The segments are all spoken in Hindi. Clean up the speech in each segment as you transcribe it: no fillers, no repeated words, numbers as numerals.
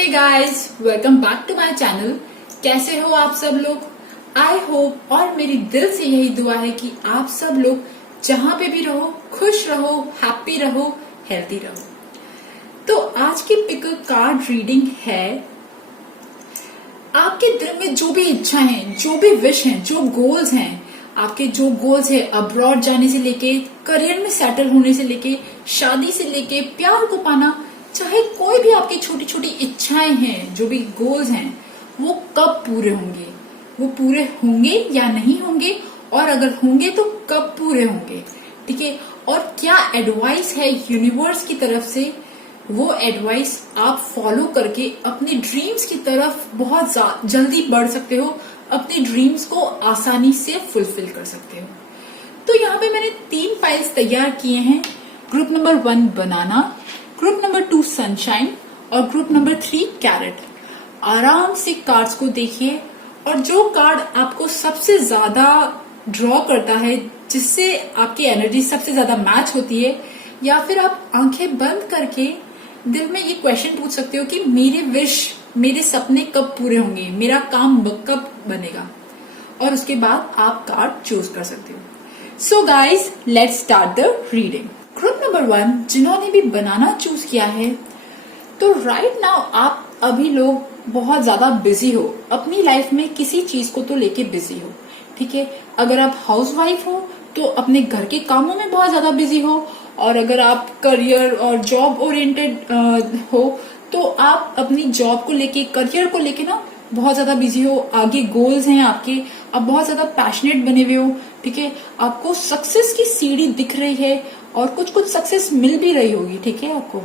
Hey guys, welcome back to my channel. कैसे हो आप सब लोग? आई होप और मेरी दिल से यही दुआ है कि आप सब लोग जहां पे भी रहो खुश रहो, हैप्पी रहो, हेल्थी रहो। तो आज की पिक कार्ड रीडिंग है आपके दिल में जो भी इच्छा है, जो भी विश है, जो गोल्स हैं, आपके जो गोल्स है अब्रॉड जाने से लेके, करियर में सेटल होने से लेके, शादी से लेके, प्यार को पाना, चाहे कोई भी आपकी छोटी छोटी इच्छाएं हैं, जो भी गोल्स हैं, वो कब पूरे होंगे, वो पूरे होंगे या नहीं होंगे, और अगर होंगे तो कब पूरे होंगे। ठीक है। और क्या एडवाइस है यूनिवर्स की तरफ से, वो एडवाइस आप फॉलो करके अपने ड्रीम्स की तरफ बहुत जल्दी बढ़ सकते हो, अपने ड्रीम्स को आसानी से फुलफिल कर सकते हो। तो यहाँ पे मैंने 3 फाइल्स तैयार किए हैं। ग्रुप नंबर 1 बनाना, ग्रुप नंबर 2 सनशाइन और ग्रुप नंबर 3 कैरेट। आराम से कार्ड्स को देखिए और जो कार्ड आपको सबसे ज्यादा ड्रॉ करता है, जिससे आपकी एनर्जी सबसे ज्यादा मैच होती है, या फिर आप आंखें बंद करके दिल में ये क्वेश्चन पूछ सकते हो कि मेरे विश, मेरे सपने कब पूरे होंगे, मेरा काम कब बनेगा, और उसके बाद आप कार्ड चूज कर सकते हो। So guys, let's start the reading. Group number 1 जिन्होंने भी बनाना चूज किया है, तो राइट नाउ आप अभी लोग बहुत ज्यादा बिजी हो, अपनी लाइफ में किसी चीज को तो लेके बिजी हो। ठीक है। अगर आप हाउसवाइफ हो तो अपने घर के कामों में बहुत ज्यादा बिजी हो, और अगर आप करियर और जॉब ओरिएंटेड हो तो आप अपनी जॉब को लेके, करियर को लेके ना बहुत ज्यादा बिजी हो। आगे गोल्स हैं आपके, आप बहुत ज्यादा पैशनेट बने हुए हो। ठीक है। आपको सक्सेस की सीढ़ी दिख रही है और कुछ कुछ सक्सेस मिल भी रही होगी। ठीक है। आपको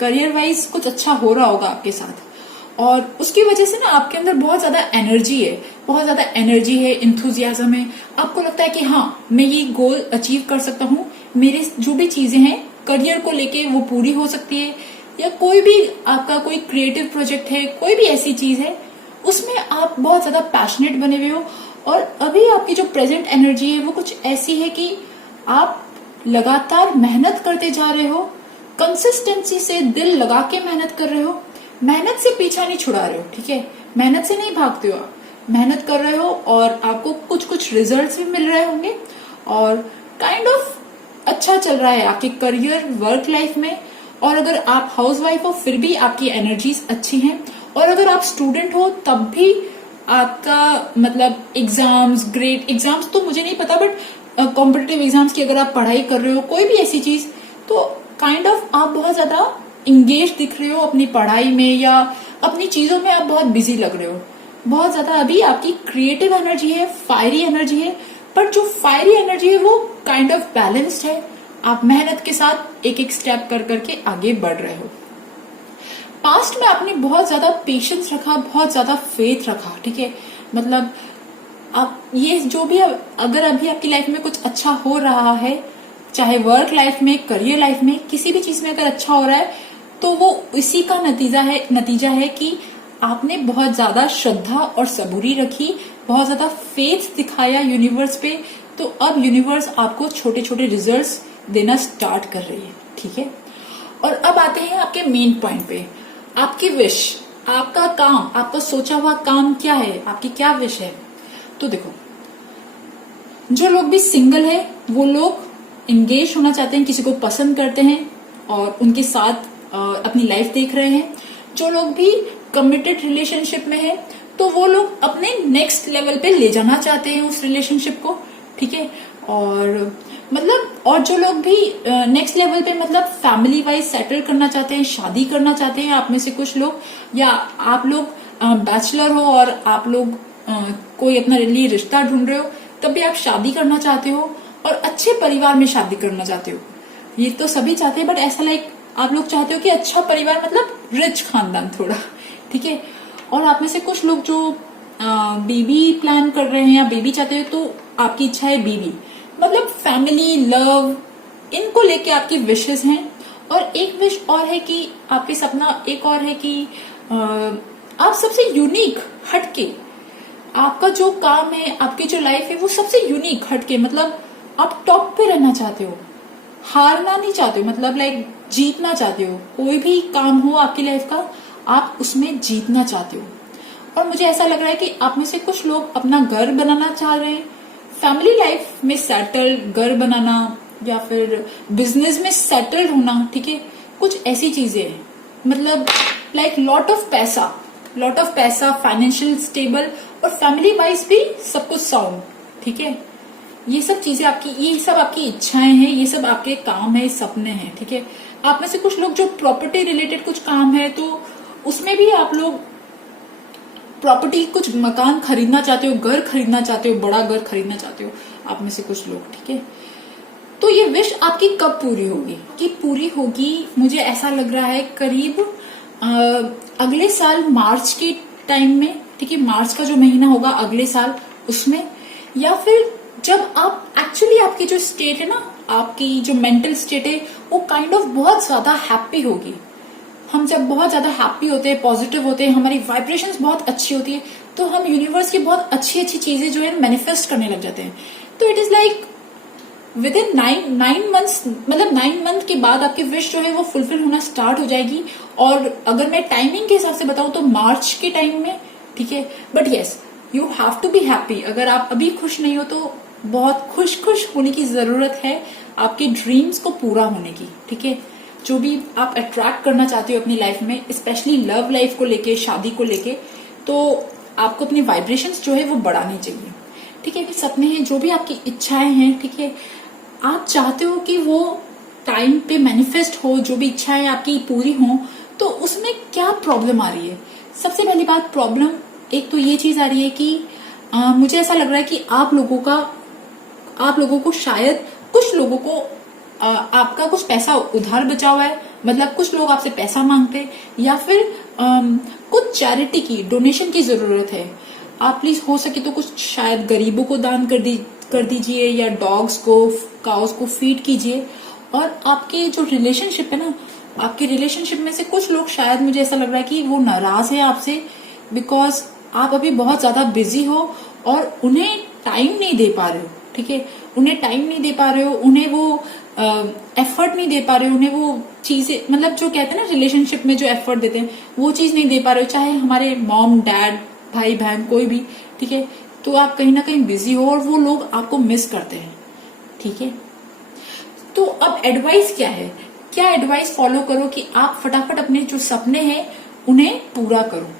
करियर वाइज कुछ अच्छा हो रहा होगा आपके साथ, और उसकी वजह से ना आपके अंदर बहुत ज्यादा एनर्जी है, बहुत ज्यादा एनर्जी है, इंथुजियाज्म है। आपको लगता है कि हाँ, मैं ये गोल अचीव कर सकता हूँ, मेरे जो भी चीजें हैं करियर को लेके वो पूरी हो सकती है, या कोई भी आपका कोई क्रिएटिव प्रोजेक्ट है, कोई भी ऐसी चीज है उसमें आप बहुत ज्यादा पैशनेट बने हुए हो। और अभी आपकी जो प्रेजेंट एनर्जी है वो कुछ ऐसी है कि आप लगातार मेहनत करते जा रहे हो, कंसिस्टेंसी से दिल लगा के मेहनत कर रहे हो, मेहनत से पीछा नहीं छुड़ा रहे हो। ठीक है। मेहनत से नहीं भागते हो, आप मेहनत कर रहे हो और आपको कुछ कुछ रिजल्ट्स भी मिल रहे होंगे, और काइंड ऑफ अच्छा चल रहा है आपके करियर, वर्क लाइफ में। और अगर आप हाउसवाइफ हो फिर भी आपकी एनर्जीज अच्छी हैं, और अगर आप स्टूडेंट हो तब भी आपका मतलब एग्जाम्स, ग्रेड एग्जाम्स तो मुझे नहीं पता, बट कॉम्पिटिटिव एग्जाम्स की अगर आप पढ़ाई कर रहे हो, कोई भी ऐसी चीज, तो काइंड ऑफ आप बहुत ज्यादा इंगेज दिख रहे हो अपनी पढ़ाई में, या अपनी चीजों में आप बहुत बिजी लग रहे हो। बहुत ज्यादा अभी आपकी क्रिएटिव एनर्जी है, फायरी एनर्जी है, पर जो फायरी एनर्जी है वो काइंड ऑफ बैलेंस्ड है। आप मेहनत के साथ एक एक स्टेप कर करके आगे बढ़ रहे हो। पास्ट में आपने बहुत ज्यादा पेशेंस रखा, बहुत ज्यादा फेथ रखा। ठीक है। मतलब आप ये जो भी, अगर अभी आपकी लाइफ में कुछ अच्छा हो रहा है, चाहे वर्क लाइफ में, करियर लाइफ में, किसी भी चीज में अगर अच्छा हो रहा है, तो वो इसी का नतीजा है कि आपने बहुत ज्यादा श्रद्धा और सबूरी रखी, बहुत ज्यादा फेथ दिखाया यूनिवर्स पे, तो अब यूनिवर्स आपको छोटे छोटे रिजल्ट्स देना स्टार्ट कर रही है। ठीक है। और अब आते हैं आपके मेन पॉइंट पे, आपकी विश, आपका काम, आपका सोचा हुआ काम क्या है, आपकी क्या विश है। तो देखो, जो लोग भी सिंगल है वो लोग एंगेज होना चाहते हैं, किसी को पसंद करते हैं और उनके साथ अपनी लाइफ देख रहे हैं। जो लोग भी कमिटेड रिलेशनशिप में है तो वो लोग अपने नेक्स्ट लेवल पे ले जाना चाहते हैं उस रिलेशनशिप को। ठीक है। और जो लोग भी नेक्स्ट लेवल पे मतलब फैमिली वाइज सेटल करना चाहते हैं, शादी करना चाहते हैं, आप में से कुछ लोग, या आप लोग बैचलर हो और आप लोग कोई अपना लिए रिश्ता ढूंढ रहे हो, तब भी आप शादी करना चाहते हो और अच्छे परिवार में शादी करना चाहते हो। ये तो सभी चाहते हैं, बट ऐसा आप लोग चाहते हो कि अच्छा परिवार, मतलब रिच खानदान थोड़ा। ठीक है। और आप में से कुछ लोग जो बेबी प्लान कर रहे हैं या बेबी चाहते हो, तो आपकी इच्छा है बेबी, मतलब फैमिली, लव, इनको लेके आपकी विशेस हैं। और एक विश और है कि आपके सपना एक और है कि आप सबसे यूनिक हटके, आपका जो काम है, आपकी जो लाइफ है, वो सबसे यूनिक हटके, मतलब आप टॉप पे रहना चाहते हो, हारना नहीं चाहते हो, मतलब जीतना चाहते हो। कोई भी काम हो आपकी लाइफ का, आप उसमें जीतना चाहते हो। और मुझे ऐसा लग रहा है कि आप में से कुछ लोग अपना घर बनाना चाह रहे हैं, फैमिली लाइफ में सेटल, घर बनाना या फिर बिजनेस में सेटल होना, ठीक है, कुछ ऐसी चीजें हैं। मतलब लाइक लॉट ऑफ पैसा, फाइनेंशियल स्टेबल और फैमिली वाइज भी सब कुछ साउंड, ठीक है। ये सब चीजें आपकी, ये सब आपकी इच्छाएं हैं, ये सब आपके काम है, सपने हैं, ठीक है। आप में से कुछ लोग जो प्रॉपर्टी रिलेटेड कुछ काम है तो उसमें भी आप लोग प्रॉपर्टी, कुछ मकान खरीदना चाहते हो, घर खरीदना चाहते हो, बड़ा घर खरीदना चाहते हो आप में से कुछ लोग, ठीक है। तो ये विश आपकी कब पूरी होगी? कि पूरी होगी, मुझे ऐसा लग रहा है करीब अगले साल मार्च के टाइम में, ठीक है। मार्च का जो महीना होगा अगले साल उसमें, या फिर जब आप एक्चुअली आपकी जो स्टेट है ना, आपकी जो मेंटल स्टेट है वो काइंड ऑफ बहुत ज्यादा हैप्पी होगी। हम जब बहुत ज्यादा हैप्पी होते हैं, पॉजिटिव होते हैं, हमारी वाइब्रेशंस बहुत अच्छी होती है, तो हम यूनिवर्स की बहुत अच्छी अच्छी चीजें जो है मैनिफेस्ट करने लग जाते हैं। तो it is like with in 9 months, मतलब 9 मंथ के बाद आपकी विश जो है वो फुलफिल होना स्टार्ट हो जाएगी। और अगर मैं टाइमिंग के हिसाब से बताऊं तो मार्च के टाइम में, ठीक है। But yes, you have to be happy. अगर आप अभी खुश नहीं हो तो बहुत खुश होने की जरूरत है आपके ड्रीम्स को पूरा होने की, ठीक है। जो भी आप अट्रैक्ट करना चाहते हो अपनी लाइफ में, स्पेशली लव लाइफ को लेके, शादी को लेके, तो आपको अपनी वाइब्रेशंस जो है वो बढ़ानी चाहिए, ठीक है। सपने हैं, जो भी आपकी इच्छाएं हैं, ठीक है, आप चाहते हो कि वो टाइम पे मैनिफेस्ट हो, जो भी इच्छाएं आपकी पूरी हो, तो उसमें क्या प्रॉब्लम आ रही है? सबसे पहली बात, प्रॉब्लम एक तो ये चीज आ रही है कि मुझे ऐसा लग रहा है कि आप लोगों को शायद, कुछ लोगों को आपका कुछ पैसा उधार बचा हुआ है, मतलब कुछ लोग आपसे पैसा मांगते हैं, या फिर कुछ चैरिटी की, डोनेशन की जरूरत है। आप प्लीज हो सके तो कुछ शायद गरीबों को दान कर दीजिए, या डॉग्स को, काउस को फीड कीजिए। और आपके जो रिलेशनशिप है ना, आपके रिलेशनशिप में से कुछ लोग शायद, मुझे ऐसा लग रहा है कि वो नाराज है आपसे, बिकॉज आप अभी बहुत ज्यादा बिजी हो और उन्हें टाइम नहीं दे पा रहे हो, ठीक है। उन्हें टाइम नहीं दे पा रहे हो, उन्हें वो एफर्ट नहीं दे पा रहे हो, उन्हें वो चीजें, मतलब जो कहते हैं ना रिलेशनशिप में जो एफर्ट देते हैं वो चीज नहीं दे पा रहे हो, चाहे हमारे मॉम डैड, भाई बहन, कोई भी, ठीक है। तो आप कहीं ना कहीं बिजी हो और वो लोग आपको मिस करते हैं, ठीक है। तो अब एडवाइस क्या है? क्या एडवाइस फॉलो करो कि आप फटाफट अपने जो सपने हैं उन्हें पूरा करो।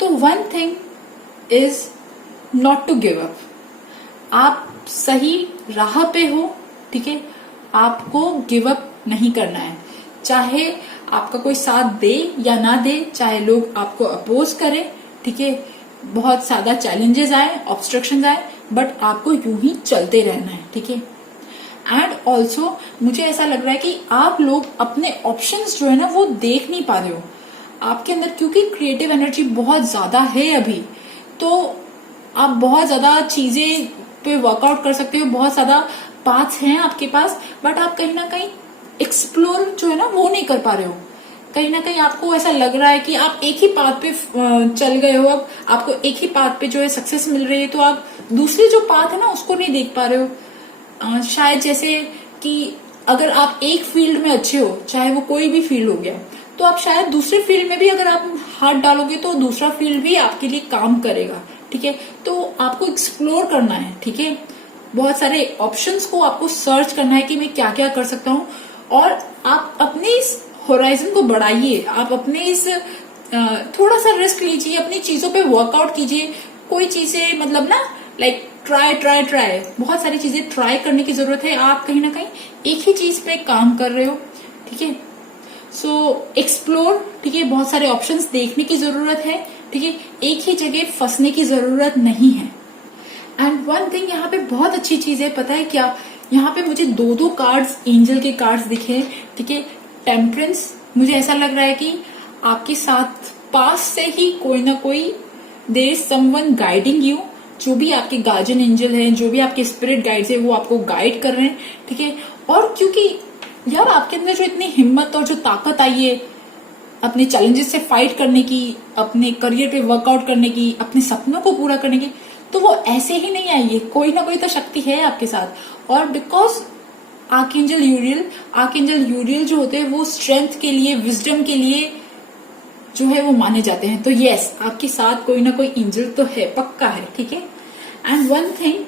तो one thing is not to give up. आप सही राह पे हो, ठीक है, आपको गिव अप नहीं करना है। चाहे आपका कोई साथ दे या ना दे, चाहे लोग आपको अपोज करें, ठीक है, बहुत ज्यादा चैलेंजेस आए, ऑब्स्ट्रक्शन आए, बट आपको यूं ही चलते रहना है, ठीक है। एंड ऑल्सो मुझे ऐसा लग रहा है कि आप लोग अपने ऑप्शंस जो है ना वो देख नहीं पा रहे हो आपके अंदर, क्योंकि क्रिएटिव एनर्जी बहुत ज्यादा है अभी, तो आप बहुत ज्यादा चीजें पे वर्कआउट कर सकते हो, बहुत ज्यादा पाथ्स हैं आपके पास, बट आप कहीं ना कहीं एक्सप्लोर जो है ना वो नहीं कर पा रहे हो। कहीं ना कहीं आपको ऐसा लग रहा है कि आप एक ही पाथ पे चल गए हो, अब आपको एक ही पाथ पे जो है सक्सेस मिल रही है, तो आप दूसरी जो पाथ है ना उसको नहीं देख पा रहे हो। शायद जैसे कि अगर आप एक फील्ड में अच्छे हो, चाहे वो कोई भी फील्ड हो गया, तो आप शायद दूसरे फील्ड में भी अगर आप हाथ डालोगे तो दूसरा फील्ड भी आपके लिए काम करेगा, ठीक है। तो आपको एक्सप्लोर करना है, ठीक है। बहुत सारे ऑप्शंस को आपको सर्च करना है कि मैं क्या क्या कर सकता हूँ, और आप अपने इस होराइजन को बढ़ाइए, आप अपने इस थोड़ा सा रिस्क लीजिए, अपनी चीजों पे वर्कआउट कीजिए। कोई चीजें मतलब ना लाइक ट्राई, बहुत सारी चीजें ट्राई करने की जरूरत है। आप कहीं ना कहीं एक ही चीज पे काम कर रहे हो, ठीक है। सो एक्सप्लोर, ठीक है, बहुत सारे ऑप्शंस देखने की जरूरत है, ठीक है। एक ही जगह फंसने की जरूरत नहीं है। एंड वन थिंग यहाँ पे बहुत अच्छी चीज है, पता है क्या? यहाँ पे मुझे दो कार्ड्स, एंजल के कार्ड्स दिखे, ठीक है। टेम्परेंस, मुझे ऐसा लग रहा है कि आपके साथ पास से ही कोई ना कोई, there is someone guiding you. जो भी आपके गार्जियन एंजल हैं, जो भी आपके स्पिरिट गाइड्स हैं, वो आपको गाइड कर रहे हैं, ठीक है। और क्योंकि यार आपके अंदर जो इतनी हिम्मत और जो ताकत आई है अपने चैलेंजेस से फाइट करने की, अपने करियर पे वर्कआउट करने की, अपने सपनों को पूरा करने की, तो वो ऐसे ही नहीं आई है, कोई ना कोई तो शक्ति है आपके साथ। और बिकॉज आर्कएंजल यूरियल जो होते हैं वो स्ट्रेंथ के लिए, विजडम के लिए जो है वो माने जाते हैं। तो यस, आपके साथ कोई ना कोई एंजल तो है, पक्का है, ठीक है। एंड वन थिंग,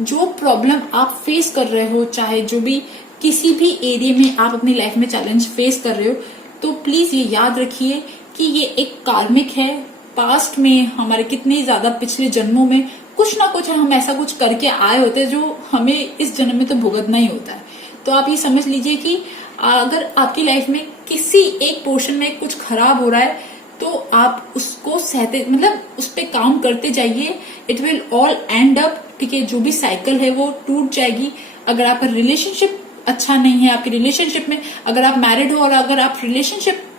जो प्रॉब्लम आप फेस कर रहे हो, चाहे जो भी किसी भी एरिया में आप अपनी लाइफ में चैलेंज फेस कर रहे हो, तो प्लीज ये याद रखिए कि ये एक कार्मिक है। पास्ट में हमारे कितने ज्यादा पिछले जन्मों में कुछ ना कुछ हम ऐसा कुछ करके आए होते हैं जो हमें इस जन्म में तो भुगतना ही होता है। तो आप ये समझ लीजिए कि अगर आपकी लाइफ में किसी एक पोर्शन में कुछ खराब हो रहा है तो आप उसको सहते, मतलब उस पर काम करते जाइए। It will all and up, ठीक है। जो भी साइकिल है वो टूट जाएगी। अगर आपका रिलेशनशिप अच्छा नहीं है, आपके रिलेशनशिप में अगर आप मैरिड हो और अगर आप रिलेशनशिप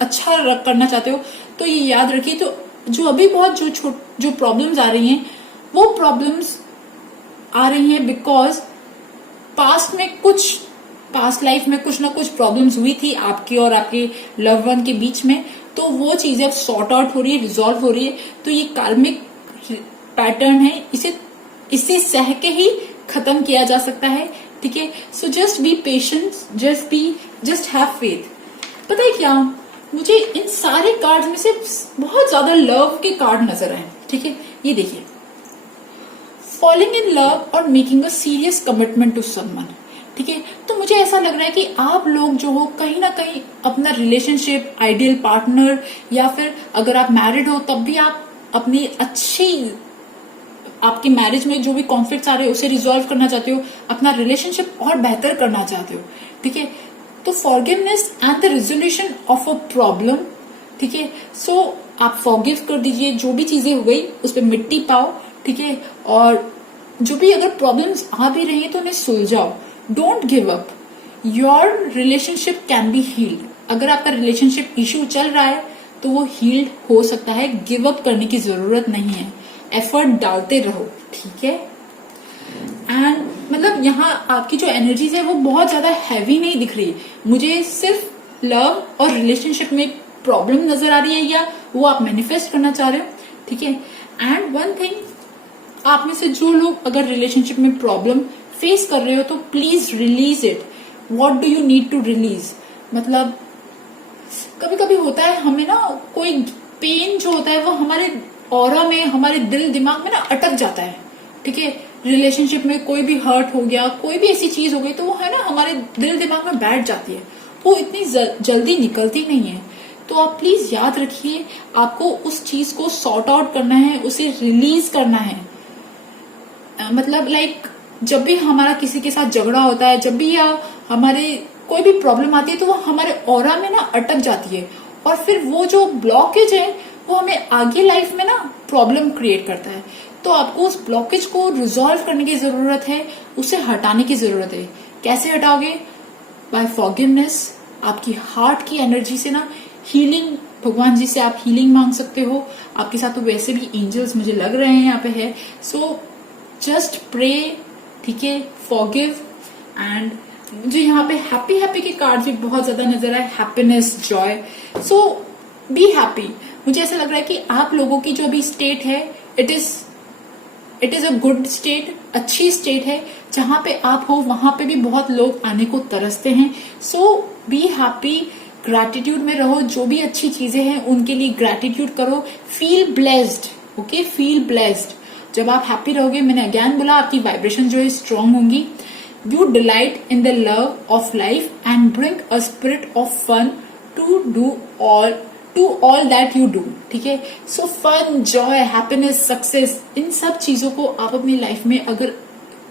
अच्छा करना चाहते हो, तो ये याद रखिए, तो जो अभी बहुत जो प्रॉब्लम्स आ रही हैं, वो प्रॉब्लम्स आ रही हैं बिकॉज पास्ट लाइफ में कुछ ना कुछ प्रॉब्लम्स हुई थी आपकी और आपके लव वन के बीच में। तो वो चीजें अब सॉर्ट आउट हो रही है, रिजॉल्व हो रही है। तो ये कार्मिक पैटर्न है, इसे सह के ही खत्म किया जा सकता है, ठीक है। So just be patient, just have faith. पता है क्या, मुझे इन सारे कार्ड्स में से बहुत ज्यादा लव के कार्ड नजर आए, ठीक है। ये देखिए, फॉलिंग इन लव और making a serious commitment to someone, ठीक है। तो मुझे ऐसा लग रहा है कि आप लोग जो हो कहीं ना कहीं अपना रिलेशनशिप, आइडियल पार्टनर, या फिर अगर आप मैरिड हो तब भी आप अपनी आपकी मैरिज में जो भी कॉन्फ्लिक्ट्स आ रहे हो उसे रिजॉल्व करना चाहते हो, अपना रिलेशनशिप और बेहतर करना चाहते हो, ठीक है। तो forgiveness and the resolution of a problem, ठीक है। सो आप फॉरगिव कर दीजिए, जो भी चीजें हो गई उस पर मिट्टी पाओ, ठीक है। और जो भी अगर प्रॉब्लम्स आ भी रही है तो उन्हें सुलझाओ। Don't give up, your relationship can be healed. अगर आपका रिलेशनशिप इश्यू चल रहा है तो वो हील्ड हो सकता है, गिव अप करने की जरूरत नहीं है, एफर्ट डालते रहो, ठीक है। एंड मतलब यहाँ आपकी जो एनर्जीज है वो बहुत ज्यादा हैवी नहीं दिख रही, मुझे सिर्फ लव और रिलेशनशिप में प्रॉब्लम नजर आ रही है, या वो आप मैनिफेस्ट करना चाह रहे हो, ठीक है। एंड वन थिंग, आप में से जो लोग अगर रिलेशनशिप में प्रॉब्लम फेस कर रहे हो तो please release it. What do you need to release, मतलब कभी कभी होता है हमें ना कोई पेन जो होता है वो हमारे ऑरा में, हमारे दिल दिमाग में ना अटक जाता है, ठीक है। रिलेशनशिप में कोई भी हर्ट हो गया, कोई भी ऐसी चीज हो गई तो वो है ना हमारे दिल दिमाग में बैठ जाती है, वो इतनी जल्दी निकलती नहीं है। तो आप प्लीज याद रखिए, आपको उस चीज को सॉर्ट आउट करना है, उसे रिलीज करना है। मतलब लाइक जब भी हमारा किसी के साथ झगड़ा होता है, जब भी हमारे कोई भी प्रॉब्लम आती है तो वो हमारे ऑरा में ना अटक जाती है, और फिर वो जो ब्लॉकेज है वो हमें आगे लाइफ में ना प्रॉब्लम क्रिएट करता है। तो आपको उस ब्लॉकेज को रिजॉल्व करने की जरूरत है, उसे हटाने की जरूरत है। कैसे हटाओगे? By forgiveness. आपकी हार्ट की एनर्जी से ना हीलिंग, भगवान जी से आप हीलिंग मांग सकते हो। आपके साथ तो वैसे भी एंजल्स मुझे लग रहे हैं यहाँ पे है। सो जस्ट प्रे, ठीक है, फॉरगिव। एंड मुझे यहाँ पे हैप्पी हैप्पी के कार्ड भी बहुत ज्यादा नजर आए, happiness, Joy. So be happy. मुझे ऐसा लग रहा है कि आप लोगों की जो भी स्टेट है, it is a good state, अच्छी स्टेट है। जहां पे आप हो वहां पे भी बहुत लोग आने को तरसते हैं। सो बी हैप्पी, ग्रैटिट्यूड में रहो, जो भी अच्छी चीजें हैं उनके लिए ग्रैटिट्यूड करो। Feel blessed, okay, feel blessed. जब आप हैप्पी रहोगे, मैंने अगेन बोला, आपकी वाइब्रेशन जो है स्ट्रांग होंगी। You delight in the love of life and bring a spirit of fun to all that you do, ठीक है। So fun, joy, happiness, success, इन सब चीजों को आप अपनी लाइफ में अगर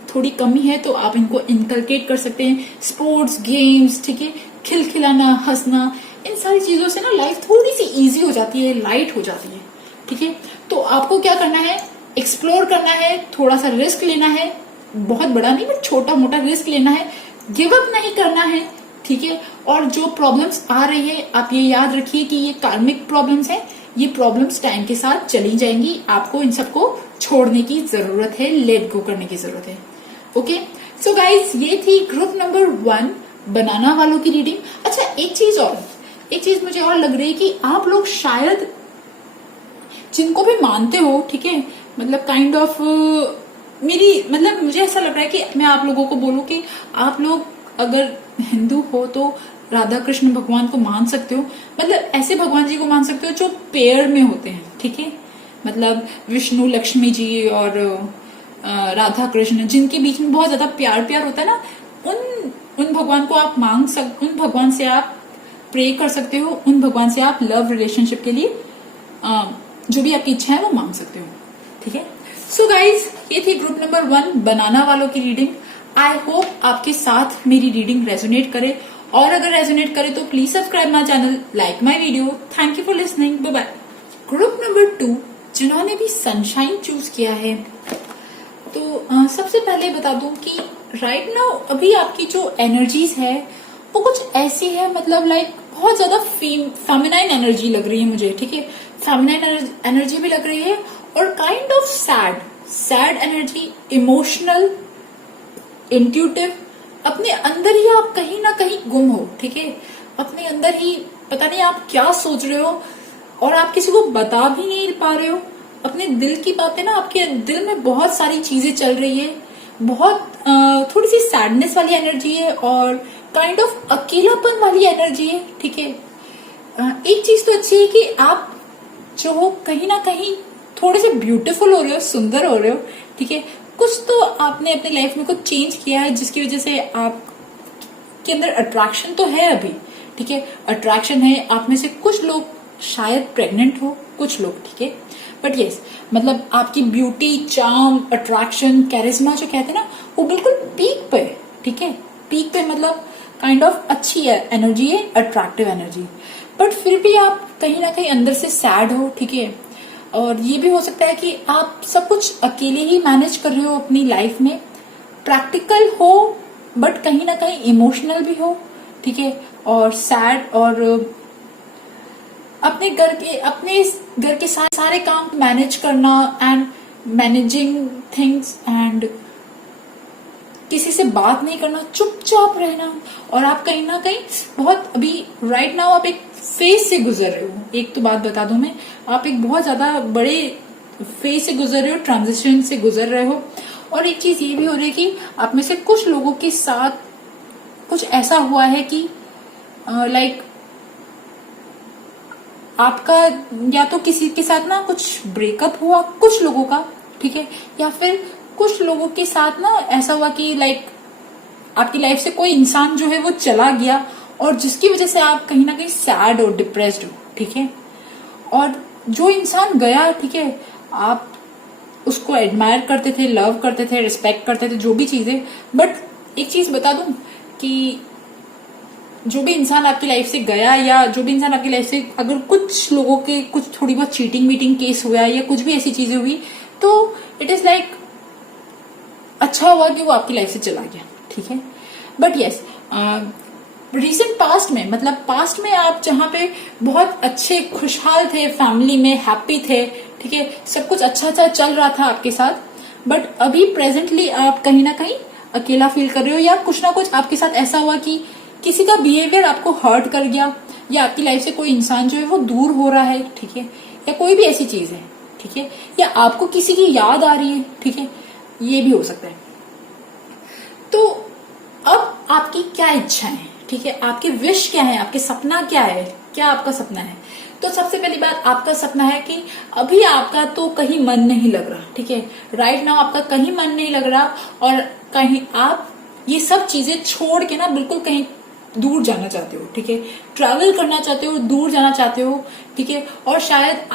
थोड़ी कमी है तो आप इनको इनकलकेट कर सकते हैं। स्पोर्ट्स, गेम्स, ठीक है, खिलखिलाना, हंसना, इन सारी चीजों से ना लाइफ थोड़ी सी इजी हो जाती है, लाइट हो जाती है, ठीक है। तो आपको क्या करना है? एक्सप्लोर करना है, थोड़ा सा रिस्क लेना है, बहुत बड़ा नहीं बट छोटा मोटा रिस्क लेना है, गिव अप नहीं करना है, ठीक है। और जो प्रॉब्लम्स आ रही है, आप ये याद रखिए कि ये कार्मिक प्रॉब्लम्स हैं, ये प्रॉब्लम्स टाइम के साथ चली जाएंगी। आपको इन सबको छोड़ने की जरूरत है, लेट गो करने की जरूरत है, ओके। सो गाइज, ये थी ग्रुप नंबर 1 बनाना वालों की रीडिंग। अच्छा, एक चीज मुझे और लग रही है कि आप लोग शायद जिनको भी मानते हो, ठीक है, मतलब काइंड ऑफ मुझे ऐसा लग रहा है कि मैं आप लोगों को बोलूं कि आप लोग अगर हिंदू हो तो राधा कृष्ण भगवान को मान सकते हो, मतलब ऐसे भगवान जी को मान सकते हो जो पेयर में होते हैं, ठीक है। मतलब विष्णु लक्ष्मी जी और राधा कृष्ण, जिनके बीच में बहुत ज्यादा प्यार प्यार होता है ना, उन भगवान को आप उन भगवान से आप प्रे कर सकते हो, उन भगवान से आप लव रिलेशनशिप के लिए जो भी आपकी इच्छा है वो मांग सकते हो, ठीक है। सो गाइज, ये थी ग्रुप नंबर 1 बनाना वालों की रीडिंग। आई होप आपके साथ मेरी रीडिंग रेजोनेट करे, और अगर रेजोनेट करे तो please subscribe my channel, like my video. Thank you for listening, bye bye. Group number 2 जिन्होंने भी सनशाइन चूज किया है, तो सबसे पहले बता दूं कि राइट नाउ अभी आपकी जो एनर्जीज है वो कुछ ऐसी है, मतलब लाइक बहुत ज्यादा फेमिनाइन एनर्जी लग रही है मुझे, ठीक है। फेमिनाइन एनर्जी भी लग रही है, और kind of sad energy, emotional, intuitive. अपने अंदर ही आप कहीं ना कहीं गुम हो, ठीक है। अपने अंदर ही पता नहीं आप क्या सोच रहे हो, और आप किसी को बता भी नहीं पा रहे हो अपने दिल की बातें ना। आपके दिल में बहुत सारी चीजें चल रही है, बहुत थोड़ी सी सैडनेस वाली एनर्जी है, और काइंड ऑफ अकेलापन वाली एनर्जी है, ठीक है। एक चीज तो अच्छी है कि आप जो हो कहीं ना कहीं थोड़े से ब्यूटीफुल हो रहे हो, सुंदर हो रहे हो, ठीक है। कुछ तो आपने अपनी लाइफ में कुछ चेंज किया है जिसकी वजह से आप के अंदर अट्रैक्शन तो है अभी, ठीक है। अट्रैक्शन है। आप में से कुछ लोग शायद प्रेग्नेंट हो, कुछ लोग, ठीक है। बट यस, मतलब आपकी ब्यूटी, चार्म, अट्रैक्शन, कैरिज्मा जो कहते हैं ना, वो बिल्कुल पीक पे, ठीक है। पीक पे मतलब काइंड ऑफ अच्छी है एनर्जी है, अट्रैक्टिव एनर्जी। बट फिर भी आप कहीं ना कहीं अंदर से सैड हो, ठीक है। और ये भी हो सकता है कि आप सब कुछ अकेले ही मैनेज कर रहे हो अपनी लाइफ में, प्रैक्टिकल हो बट कहीं ना कहीं इमोशनल भी हो, ठीक है। और सैड, और अपने घर के सारे काम मैनेज करना, एंड मैनेजिंग थिंग्स, एंड किसी से बात नहीं करना, चुपचाप रहना। और आप कहीं ना कहीं बहुत अभी राइट नाउ आप एक फेज से गुजर रहे हो। एक तो बात बता दूं मैं, आप एक बहुत ज्यादा बड़े फेज से गुजर रहे हो, ट्रांजिशन से गुजर रहे हो। और एक चीज ये भी हो रही है कि आप में से कुछ लोगों के साथ कुछ ऐसा हुआ है कि लाइक आपका या तो किसी के साथ ना कुछ ब्रेकअप हुआ कुछ लोगों का, ठीक है। या फिर कुछ लोगों के साथ ना ऐसा हुआ कि लाइक आपकी लाइफ से कोई इंसान जो है वो चला गया, और जिसकी वजह से आप कहीं ना कहीं सैड और डिप्रेस्ड हो, ठीक है। और जो इंसान गया, ठीक है, आप उसको एडमायर करते थे, लव करते थे, रिस्पेक्ट करते थे, जो भी चीजें। बट एक चीज बता दूं कि जो भी इंसान आपकी लाइफ से गया, या जो भी इंसान आपकी लाइफ से, अगर कुछ लोगों के कुछ थोड़ी बहुत चीटिंग वीटिंग केस हुआ या कुछ भी ऐसी चीजें हुई, तो इट इज लाइक अच्छा हुआ कि वो आपकी लाइफ से चला गया, ठीक है। बट यस, रिसेंट पास्ट में, मतलब पास्ट में आप जहां पे बहुत अच्छे खुशहाल थे, फैमिली में हैप्पी थे, ठीक है, सब कुछ अच्छा अच्छा चल रहा था आपके साथ, बट अभी प्रेजेंटली आप कहीं ना कहीं अकेला फील कर रहे हो, या कुछ ना कुछ आपके साथ ऐसा हुआ कि किसी का बिहेवियर आपको हर्ट कर गया, या आपकी लाइफ से कोई इंसान जो है वो दूर हो रहा है, ठीक है, या कोई भी ऐसी चीज है, ठीक है, या आपको किसी की याद आ रही है, ठीक है, ये भी हो सकता है। तो अब आपकी क्या इच्छा है, ठीक है, आपकी विश क्या है, आपके सपना क्या है, क्या आपका सपना है। तो सबसे पहली बात, आपका सपना है कि अभी आपका तो कहीं मन नहीं लग रहा, ठीक है। राइट नाउ आपका कहीं मन नहीं लग रहा, और कहीं आप ये सब चीजें छोड़ के ना बिल्कुल कहीं दूर जाना चाहते हो, ठीक है। ट्रैवल करना चाहते हो, दूर जाना चाहते हो, ठीक है। और शायद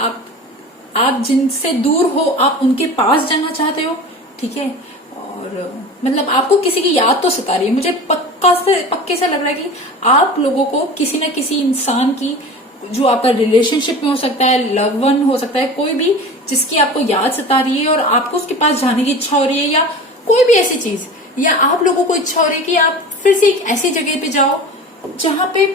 आप जिनसे दूर हो आप उनके पास जाना चाहते हो, ठीक है। और मतलब आपको किसी की याद तो सता रही है, मुझे पक्के से लग रहा है कि आप लोगों को किसी न किसी इंसान की, जो आपका रिलेशनशिप में हो सकता है, लव वन हो सकता है, कोई भी जिसकी आपको याद सता रही है और आपको उसके पास जाने की इच्छा हो रही है, या कोई भी ऐसी चीज, या आप लोगों को इच्छा हो रही है कि आप फिर से एक ऐसी जगह पे जाओ जहां पे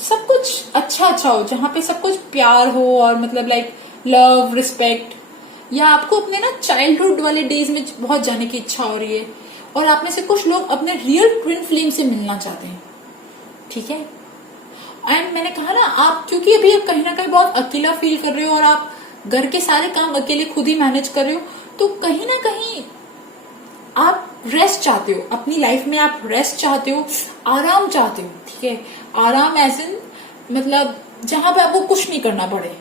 सब कुछ अच्छा अच्छा हो, जहां पे सब कुछ प्यार हो, और मतलब लाइक लव, रिस्पेक्ट, या आपको अपने ना चाइल्डहुड वाले डेज में बहुत जाने की इच्छा हो रही है, और आप में से कुछ लोग अपने रियल ट्विन फ्लेम से मिलना चाहते हैं, ठीक है। एंड मैंने कहा ना, आप क्योंकि अभी कहीं ना कहीं बहुत अकेला फील कर रहे हो, और आप घर के सारे काम अकेले खुद ही मैनेज कर रहे हो, तो कहीं ना कहीं आप रेस्ट चाहते हो अपनी लाइफ में, आप रेस्ट चाहते हो, आराम चाहते हो, ठीक है। आराम एज इन मतलब जहां पे आपको कुछ नहीं करना पड़े।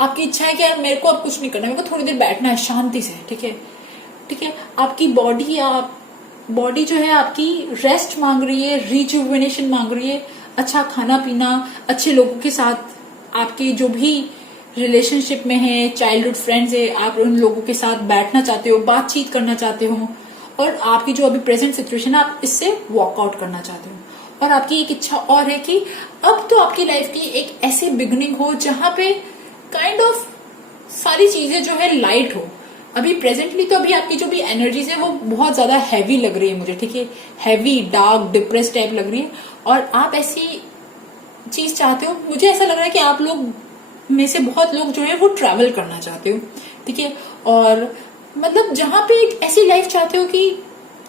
आपकी इच्छा है कि यार मेरे को अब कुछ नहीं करना, मेरे को थोड़ी देर बैठना है शांति से, ठीक है, ठीक है। आपकी बॉडी जो है आपकी रेस्ट मांग रही है, रिजुविनेशन मांग रही है, अच्छा खाना पीना, अच्छे लोगों के साथ आपके जो भी रिलेशनशिप में है, चाइल्डहुड फ्रेंड्स है, आप उन लोगों के साथ बैठना चाहते हो, बातचीत करना चाहते हो, और आपकी जो अभी प्रेजेंट सिचुएशन है आप इससे वॉकआउट करना चाहते हो। और आपकी एक इच्छा और है कि अब तो आपकी लाइफ की एक ऐसी बिगनिंग हो जहां पे काइंड ऑफ सारी चीजें जो है लाइट हो। अभी प्रेजेंटली तो अभी आपकी जो भी एनर्जीज है वो बहुत ज्यादा हैवी लग रही है मुझे, ठीक है, हैवी, डार्क, डिप्रेस टाइप लग रही है। और आप ऐसी चीज चाहते हो, मुझे ऐसा लग रहा है कि आप लोग में से बहुत लोग जो है वो ट्रैवल करना चाहते हो, ठीक है। और मतलब जहां पे एक ऐसी लाइफ चाहते हो कि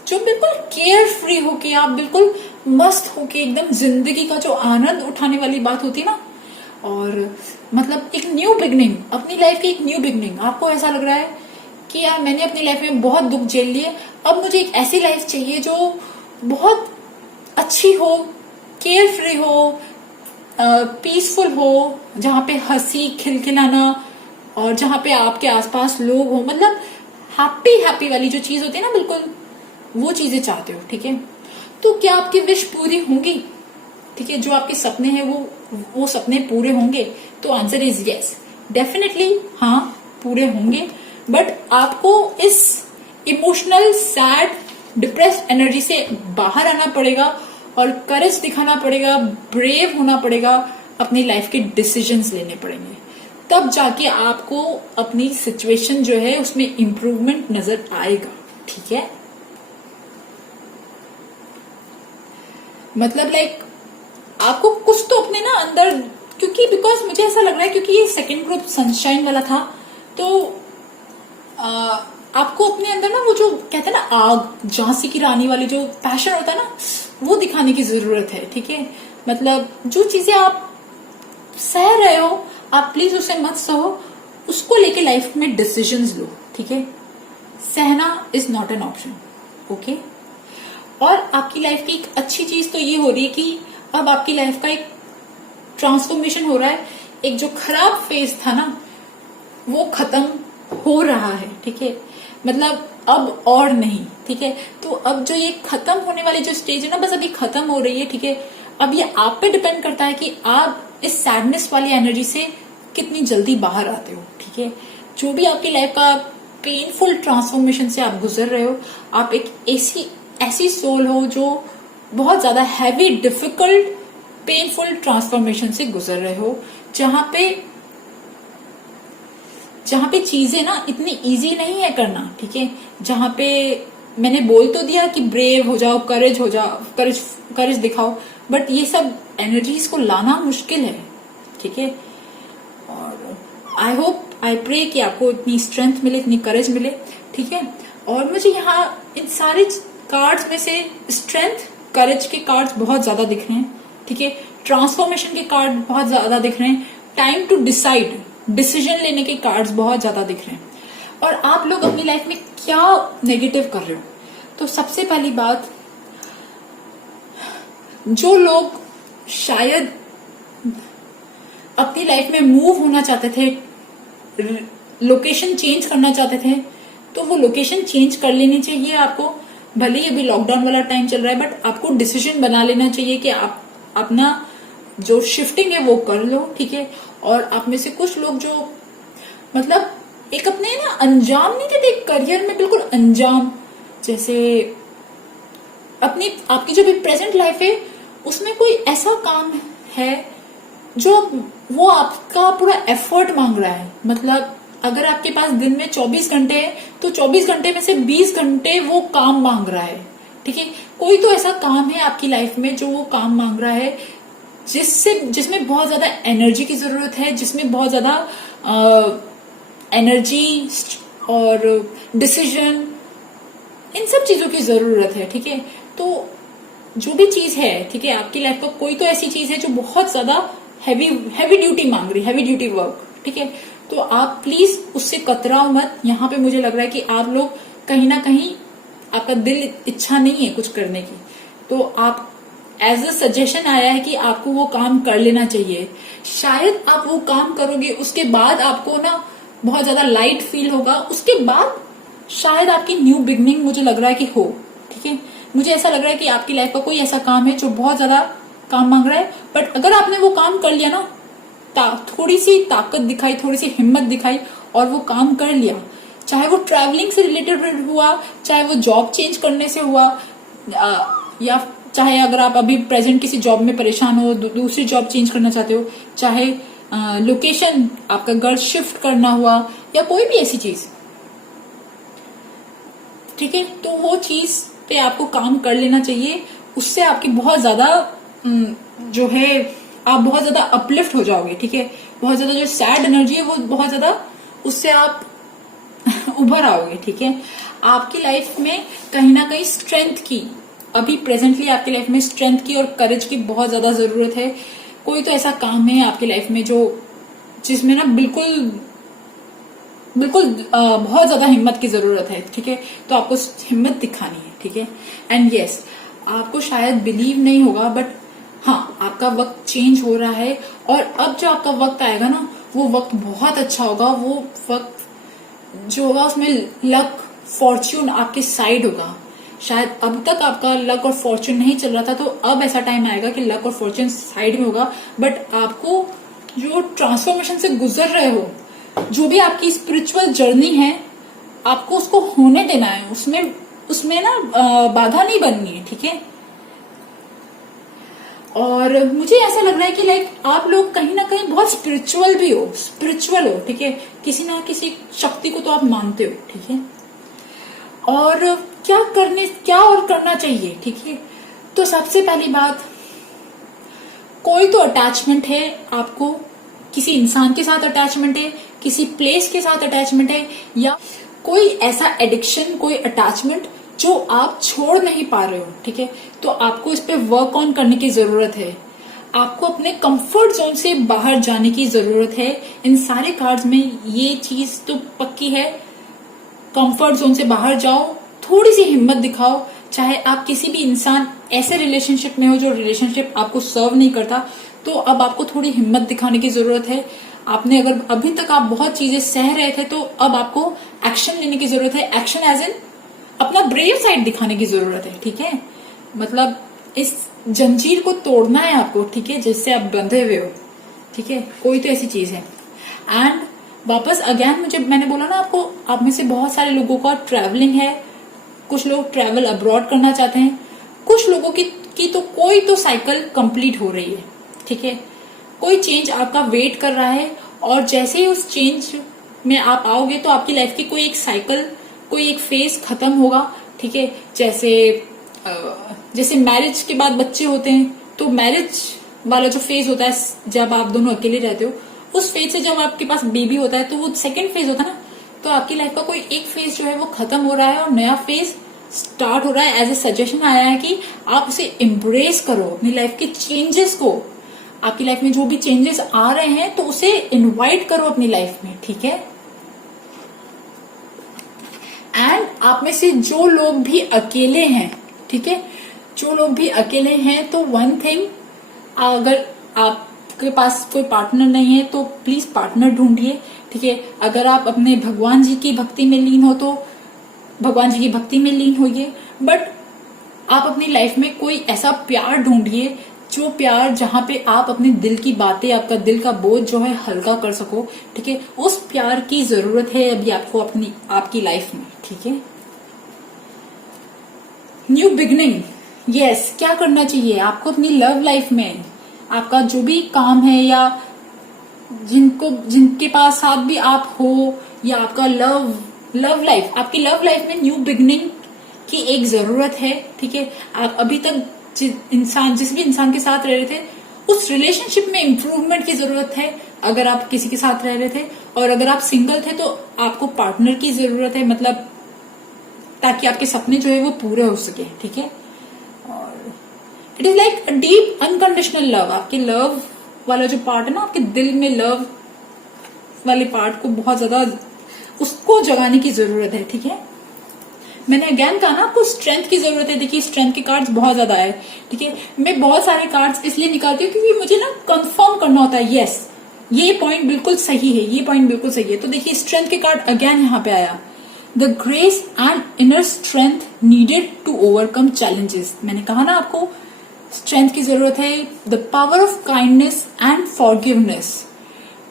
जो बिल्कुल केयर फ्री हो, कि आप बिल्कुल मस्त हो के एकदम जिंदगी का जो आनंद उठाने वाली बात होती है ना। और मतलब एक न्यू बिगनिंग, अपनी लाइफ की एक न्यू बिगनिंग। आपको ऐसा लग रहा है कि यार मैंने अपनी लाइफ में बहुत दुख झेल लिए, अब मुझे एक ऐसी लाइफ चाहिए जो बहुत अच्छी हो, केयर फ्री हो, पीसफुल हो, जहां पे हंसी खिलखिलाना और जहां पे आपके आसपास लोग हो, मतलब हैप्पी वाली जो चीज होती है ना, बिल्कुल वो चीजें चाहते हो, ठीक है। तो क्या आपकी विश पूरी होंगी, ठीक है, जो आपके सपने हैं वो सपने पूरे होंगे? तो आंसर इज यस, डेफिनेटली हाँ पूरे होंगे। बट आपको इस इमोशनल सैड डिप्रेस्ड एनर्जी से बाहर आना पड़ेगा और करेज दिखाना पड़ेगा, ब्रेव होना पड़ेगा, अपनी लाइफ के डिसीजंस लेने पड़ेंगे, तब जाके आपको अपनी सिचुएशन जो है उसमें इंप्रूवमेंट नजर आएगा, ठीक है। मतलब लाइक आपको कुछ तो अपने ना अंदर, क्योंकि बिकॉज मुझे ऐसा लग रहा है क्योंकि ये सेकंड ग्रुप सनशाइन वाला था, तो आपको अपने अंदर ना वो जो कहते हैं ना आग, झांसी की रानी वाली जो पैशन होता है ना, वो दिखाने की जरूरत है, ठीक है। मतलब जो चीजें आप सह रहे हो आप प्लीज उसे मत सहो, उसको लेके लाइफ में डिसीजंस लो, ठीक है। सहना is not an option, okay. और आपकी लाइफ की एक अच्छी चीज तो ये हो रही है कि अब आपकी लाइफ का एक ट्रांसफॉर्मेशन हो रहा है, एक जो खराब फेज था ना वो खत्म हो रहा है, ठीक है। मतलब अब और नहीं, ठीक है। तो अब जो ये खत्म होने वाली जो स्टेज है ना, बस अभी खत्म हो रही है, ठीक है। अब ये आप पे डिपेंड करता है कि आप इस सैडनेस वाली एनर्जी से कितनी जल्दी बाहर आते हो, ठीक है। जो भी आपकी लाइफ का पेनफुल ट्रांसफॉर्मेशन से आप गुजर रहे हो, आप एक ऐसी सोल हो जो बहुत ज्यादा हैवी, डिफिकल्ट, पेनफुल ट्रांसफॉर्मेशन से गुजर रहे हो, जहां पे चीजें ना इतनी इजी नहीं है करना, ठीक है। जहां पे मैंने बोल तो दिया कि ब्रेव हो जाओ, करेज हो जाओ, करेज दिखाओ, बट ये सब एनर्जीज को लाना मुश्किल है, ठीक है। और आई प्रे कि आपको इतनी स्ट्रेंथ मिले, इतनी करेज मिले, ठीक है। और मुझे यहाँ इन सारे कार्ड्स में से स्ट्रेंथ, करेज के कार्ड्स बहुत ज्यादा दिख रहे हैं, ठीक है। ट्रांसफॉर्मेशन के कार्ड बहुत ज्यादा दिख रहे हैं, टाइम टू डिसाइड, डिसीजन लेने के कार्ड्स बहुत ज्यादा दिख रहे हैं। और आप लोग अपनी लाइफ में क्या नेगेटिव कर रहे हो? तो सबसे पहली बात, जो लोग शायद अपनी लाइफ में मूव होना चाहते थे, लोकेशन चेंज करना चाहते थे, तो वो लोकेशन चेंज कर लेनी चाहिए आपको। भले ही अभी लॉकडाउन वाला टाइम चल रहा है, बट आपको डिसीजन बना लेना चाहिए कि आप अपना जो शिफ्टिंग है वो कर लो, ठीक है। और आप में से कुछ लोग जो मतलब एक अपने ना अंजाम नहीं देते करियर में, बिल्कुल अंजाम, जैसे आपकी जो भी प्रेजेंट लाइफ है उसमें कोई ऐसा काम है जो वो आपका पूरा एफर्ट मांग रहा है। मतलब अगर आपके पास दिन में 24 घंटे है तो 24 घंटे में से 20 घंटे वो काम मांग रहा है, ठीक है। कोई तो ऐसा काम है आपकी लाइफ में जो वो काम मांग रहा है, जिसमें बहुत ज्यादा एनर्जी की जरूरत है, जिसमें बहुत ज्यादा एनर्जी और डिसीजन, इन सब चीजों की जरूरत है, ठीक है। तो जो भी चीज है, ठीक है, आपकी लाइफ का कोई तो ऐसी चीज है जो बहुत ज्यादा हैवी ड्यूटी मांग रही है, हैवी ड्यूटी वर्क, ठीक है। तो आप प्लीज उससे कतराओ मत। यहाँ पे मुझे लग रहा है कि आप लोग कहीं ना कहीं आपका दिल इच्छा नहीं है कुछ करने की, तो आप एज अ सजेशन आया है कि आपको वो काम कर लेना चाहिए। शायद आप वो काम करोगे, उसके बाद आपको ना बहुत ज्यादा लाइट फील होगा, उसके बाद शायद आपकी न्यू बिगनिंग मुझे लग रहा है कि हो। ठीक है, मुझे ऐसा लग रहा है कि आपकी लाइफ का कोई ऐसा काम है जो बहुत ज्यादा काम मांग रहा है, बट अगर आपने वो काम कर लिया ना, थोड़ी सी ताकत दिखाई, थोड़ी सी हिम्मत दिखाई और वो काम कर लिया, चाहे वो ट्रैवलिंग से रिलेटेड हुआ, चाहे वो जॉब चेंज करने से हुआ, या चाहे अगर आप अभी प्रेजेंट किसी जॉब में परेशान हो, दूसरी जॉब चेंज करना चाहते हो, चाहे लोकेशन आपका घर शिफ्ट करना हुआ, या कोई भी ऐसी चीज, ठीक है, तो वो चीज पे आपको काम कर लेना चाहिए। उससे आपकी बहुत ज्यादा जो है, आप बहुत ज्यादा अपलिफ्ट हो जाओगे। ठीक है, बहुत ज्यादा जो सैड एनर्जी है वो बहुत ज्यादा, उससे आप उभर आओगे। ठीक है, आपकी लाइफ में कहीं ना कहीं स्ट्रेंथ की, अभी प्रेजेंटली आपकी लाइफ में स्ट्रेंथ की और करेज की बहुत ज्यादा जरूरत है। कोई तो ऐसा काम है आपकी लाइफ में जो जिसमें ना बिल्कुल बहुत ज्यादा हिम्मत की जरूरत है। ठीक है, तो आपको हिम्मत दिखानी है। ठीक है, एंड यस, आपको शायद बिलीव नहीं होगा, बट हाँ, आपका वक्त चेंज हो रहा है, और अब जो आपका वक्त आएगा ना, वो वक्त बहुत अच्छा होगा। वो वक्त जो होगा उसमें लक, फॉर्च्यून आपके साइड होगा। शायद अब तक आपका लक और फॉर्च्यून नहीं चल रहा था, तो अब ऐसा टाइम आएगा कि लक और फॉर्च्यून साइड में होगा। बट आपको जो ट्रांसफॉर्मेशन से गुजर रहे हो, जो भी आपकी स्पिरिचुअल जर्नी है, आपको उसको होने देना है। उसमें ना बाधा नहीं बननी है। ठीक है, और मुझे ऐसा लग रहा है कि लाइक आप लोग कहीं ना कहीं बहुत स्पिरिचुअल हो। ठीक है, किसी ना किसी शक्ति को तो आप मानते हो। ठीक है, और क्या और करना चाहिए। ठीक है, तो सबसे पहली बात, कोई तो अटैचमेंट है आपको, किसी इंसान के साथ अटैचमेंट है, किसी प्लेस के साथ अटैचमेंट है, या कोई ऐसा एडिक्शन, कोई अटैचमेंट जो आप छोड़ नहीं पा रहे हो। ठीक है, तो आपको इस पे वर्क ऑन करने की जरूरत है। आपको अपने कंफर्ट जोन से बाहर जाने की जरूरत है। इन सारे कार्ड्स में ये चीज तो पक्की है, कंफर्ट जोन से बाहर जाओ, थोड़ी सी हिम्मत दिखाओ। चाहे आप किसी भी इंसान ऐसे रिलेशनशिप में हो जो रिलेशनशिप आपको सर्व नहीं करता, तो अब आपको थोड़ी हिम्मत दिखाने की जरूरत है। आपने अगर अभी तक आप बहुत चीजें सह रहे थे, तो अब आपको एक्शन लेने की जरूरत है। एक्शन एज इन अपना ब्रेव साइड दिखाने की जरूरत है। ठीक है, मतलब इस जंजीर को तोड़ना है आपको। ठीक है, जिससे आप बंधे हुए हो। ठीक है, कोई तो ऐसी चीज है। एंड वापस अगेन, मैंने बोला ना आपको, आप में से बहुत सारे लोगों का ट्रैवलिंग है। कुछ लोग ट्रैवल अब्रॉड करना चाहते हैं, कुछ लोगों की तो कोई तो साइकिल कंप्लीट हो रही है। ठीक है, कोई चेंज आपका वेट कर रहा है, और जैसे ही उस चेंज में आप आओगे, तो आपकी लाइफ की कोई एक साइकिल, कोई एक फेज खत्म होगा। ठीक है, जैसे मैरिज के बाद बच्चे होते हैं, तो मैरिज वाला जो फेज होता है, जब आप दोनों अकेले रहते हो, उस फेज से जब आपके पास बेबी होता है, तो वो सेकंड फेज होता है ना। तो आपकी लाइफ का कोई एक फेज जो है वो खत्म हो रहा है और नया फेज स्टार्ट हो रहा है। एज ए सजेशन आया है कि आप उसे एम्ब्रेस करो, अपनी लाइफ के चेंजेस को। आपकी लाइफ में जो भी चेंजेस आ रहे हैं, तो उसे इनवाइट करो अपनी लाइफ में। ठीक है, एंड आप में से जो लोग भी अकेले हैं, ठीक है, जो लोग भी अकेले हैं, तो वन थिंग, अगर आपके पास कोई पार्टनर नहीं है, तो प्लीज पार्टनर ढूंढिए। ठीक है, अगर आप अपने भगवान जी की भक्ति में लीन हो, तो भगवान जी की भक्ति में लीन होइए। बट आप अपनी लाइफ में कोई ऐसा प्यार ढूंढिए, जो प्यार जहां पे आप अपने दिल की बातें, आपका दिल का बोझ जो है हल्का कर सको। ठीक है, उस प्यार की जरूरत है अभी आपको आपकी लाइफ में। ठीक है, न्यू बिगनिंग, यस, क्या करना चाहिए आपको अपनी लव लाइफ में? आपका जो भी काम है, या जिनके पास साथ भी आप हो, या आपका लव लाइफ, आपकी लव लाइफ में न्यू बिगनिंग की एक जरूरत है। ठीक है, आप अभी तक जिस भी इंसान के साथ रह रहे थे, उस रिलेशनशिप में इम्प्रूवमेंट की जरूरत है। अगर आप किसी के साथ रह रहे थे, और अगर आप सिंगल थे, तो आपको पार्टनर की जरूरत है, मतलब ताकि आपके सपने जो है वो पूरे हो सके। ठीक है, और it is like a deep unconditional love. आपके लव वाला जो पार्ट है ना, आपके दिल में लव वाले पार्ट को बहुत ज्यादा उसको जगाने की जरूरत है। ठीक है, मैंने अगेन कहा ना आपको स्ट्रेंथ की जरूरत है। देखिए स्ट्रेंथ के कार्ड्स बहुत ज्यादा है, ठीक है। मैं बहुत सारे कार्ड्स इसलिए निकालती हूँ क्योंकि मुझे ना कंफर्म करना होता है, यस ये पॉइंट बिल्कुल सही है, ये पॉइंट बिल्कुल सही है। तो देखिए स्ट्रेंथ के कार्ड अगेन यहाँ पे आया, the grace and inner strength needed to overcome challenges. मैंने कहा ना आपको स्ट्रेंथ की जरूरत है, the power of kindness and forgiveness,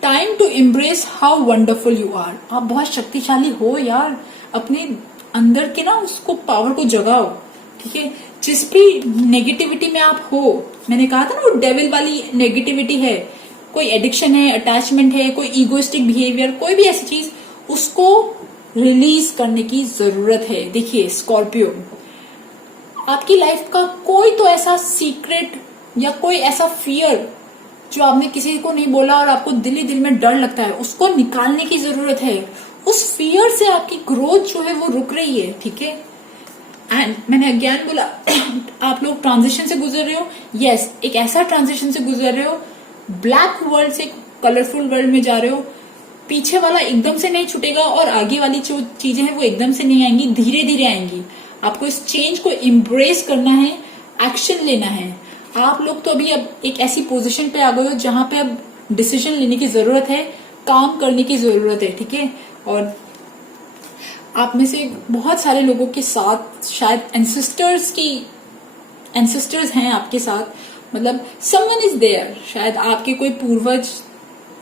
time to embrace how wonderful you are. आप बहुत शक्तिशाली हो यार, अपने अंदर के ना उसको पावर को जगाओ, ठीक है। जिस भी नेगेटिविटी में आप हो, मैंने कहा था ना वो डेविल वाली नेगेटिविटी है, कोई एडिक्शन है, अटैचमेंट है, कोई इगोइस्टिक बिहेवियर, कोई भी ऐसी चीज, उसको रिलीज करने की जरूरत है। देखिए स्कॉर्पियो, आपकी लाइफ का कोई तो ऐसा सीक्रेट या कोई ऐसा फियर जो आपने किसी को नहीं बोला और आपको दिल ही दिल में डर लगता है, उसको निकालने की जरूरत है। उस फियर से आपकी ग्रोथ जो है वो रुक रही है, ठीक है। एंड मैंने अज्ञान बोला आप लोग ट्रांजिशन से गुजर रहे हो, यस एक ऐसा ट्रांजिशन से गुजर रहे हो, ब्लैक वर्ल्ड से कलरफुल वर्ल्ड में जा रहे हो। पीछे वाला एकदम से नहीं छूटेगा और आगे वाली जो चीजें हैं वो एकदम से नहीं आएंगी, धीरे धीरे आएंगी। आपको इस चेंज को एम्ब्रेस करना है, एक्शन लेना है। आप लोग तो अभी अब एक ऐसी पोजीशन पे आ गए हो जहां पे अब डिसीजन लेने की जरूरत है, काम करने की जरूरत है, ठीक है। और आप में से बहुत सारे लोगों के साथ शायद एंसेस्टर्स हैं आपके साथ, मतलब समवन इज देयर, शायद आपके कोई पूर्वज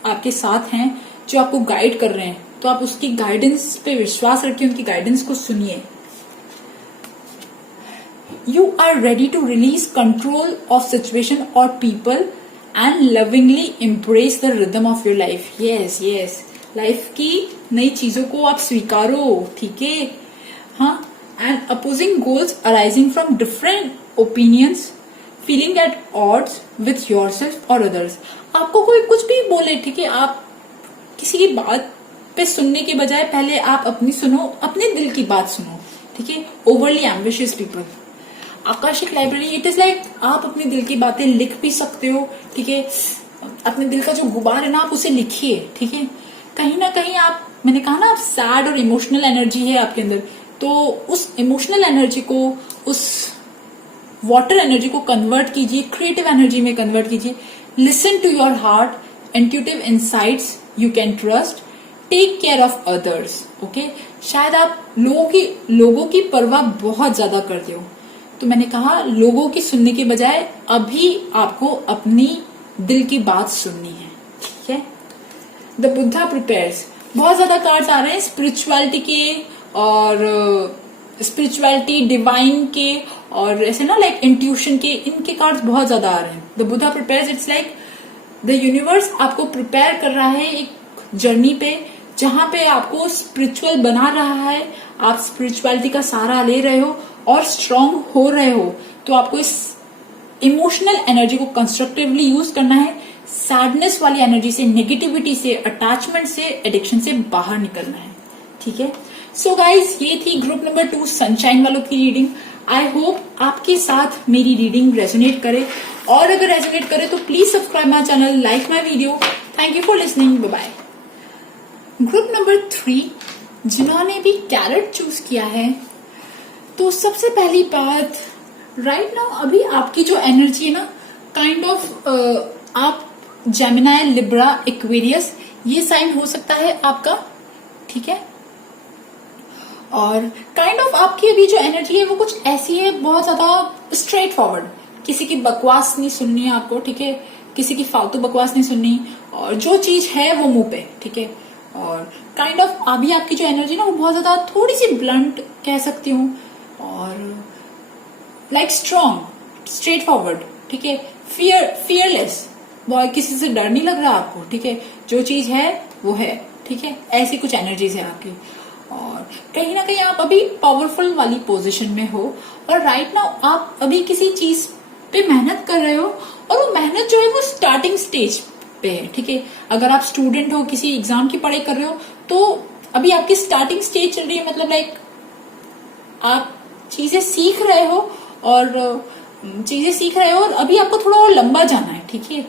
आपके साथ हैं जो आपको गाइड कर रहे हैं। तो आप उसकी गाइडेंस पे विश्वास रखिए, उनकी गाइडेंस को सुनिए। You are ready to release control of situation or people and lovingly embrace the rhythm of your life. Yes, yes. Life की नई चीजों को आप स्वीकारो, ठीक है। हाँ, and opposing goals arising from different opinions, feeling at odds with yourself or others. आपको कोई कुछ भी बोले, ठीक है, आप किसी की बात पे सुनने के बजाय पहले आप अपनी सुनो, अपने दिल की बात सुनो, ठीक है। Overly ambitious people, Akashic library, it is like आप अपने दिल की बातें लिख भी सकते हो, ठीक है। अपने दिल का जो गुबार है ना आप उसे लिखिए, ठीक है। कहीं ना कहीं आप, मैंने कहा ना आप सैड और इमोशनल एनर्जी है आपके अंदर, तो उस इमोशनल एनर्जी को, उस वाटर एनर्जी को कन्वर्ट कीजिए, क्रिएटिव एनर्जी में कन्वर्ट कीजिए। Listen to your heart, intuitive insights you can trust, take care of others, okay. शायद आप लोगों की परवाह बहुत ज्यादा करते हो, तो मैंने कहा लोगों की सुनने के बजाय अभी आपको अपनी दिल की बात सुननी है, ठीक है। द बुद्धा प्रिपेयर्स, बहुत ज्यादा कार्ड्स आ रहे हैं स्पिरिचुअलिटी के और स्पिरिचुअलिटी डिवाइन के और ऐसे ना लाइक इंट्यूशन के, इनके कार्ड्स बहुत ज्यादा आ रहे हैं। The Buddha prepares, it's like the universe आपको प्रिपेयर कर रहा है एक जर्नी पे जहां पे आपको स्पिरिचुअल बना रहा है। आप स्पिरिचुअलिटी का सहारा ले रहे हो और स्ट्रांग हो रहे हो, तो आपको इस इमोशनल एनर्जी को कंस्ट्रक्टिवली यूज करना है। सैडनेस वाली एनर्जी से, नेगेटिविटी से, अटैचमेंट से, एडिक्शन से बाहर निकलना है, ठीक है। सो गाइज, ये थी ग्रुप नंबर 2 सनशाइन वालों की रीडिंग। आई होप आपके साथ मेरी रीडिंग रेजोनेट करे, और अगर रेजोनेट करे तो please subscribe my channel, like my video. Thank you for listening, bye bye. Group number 3 जिन्होंने भी कैरेट चूज किया है, तो सबसे पहली बात, राइट नाउ अभी आपकी जो एनर्जी है ना, काइंड ऑफ आप जेमिनाई, लिब्रा, एक्वेरियस, ये साइन हो सकता है आपका, ठीक है। और काइंड ऑफ आपकी अभी जो एनर्जी है वो कुछ ऐसी है, बहुत ज्यादा स्ट्रेट फॉरवर्ड, किसी की बकवास नहीं सुननी है आपको, ठीक है। किसी की फालतू बकवास नहीं सुननी, और जो चीज है वो मुंह पे, ठीक है। और काइंड ऑफ अभी आपकी जो एनर्जी ना वो बहुत ज्यादा थोड़ी सी ब्लंट कह सकती हूँ, और लाइक स्ट्रॉन्ग, स्ट्रेट फॉरवर्ड, ठीक है। फियरलेस, बहुत किसी से डर नहीं लग रहा आपको, ठीक है। जो चीज है वो है, ठीक है। ऐसी कुछ एनर्जीज है आपकी, और कहीं ना कहीं आप अभी पावरफुल वाली पोजीशन में हो, और राइट नाउ आप अभी किसी चीज पे मेहनत कर रहे हो, और वो मेहनत जो है वो स्टार्टिंग स्टेज पे है, ठीक है। अगर आप स्टूडेंट हो, किसी एग्जाम की पढ़ाई कर रहे हो, तो अभी आपकी स्टार्टिंग स्टेज चल रही है, मतलब लाइक आप चीजें सीख रहे हो, और अभी आपको थोड़ा और लंबा जाना है, ठीक है।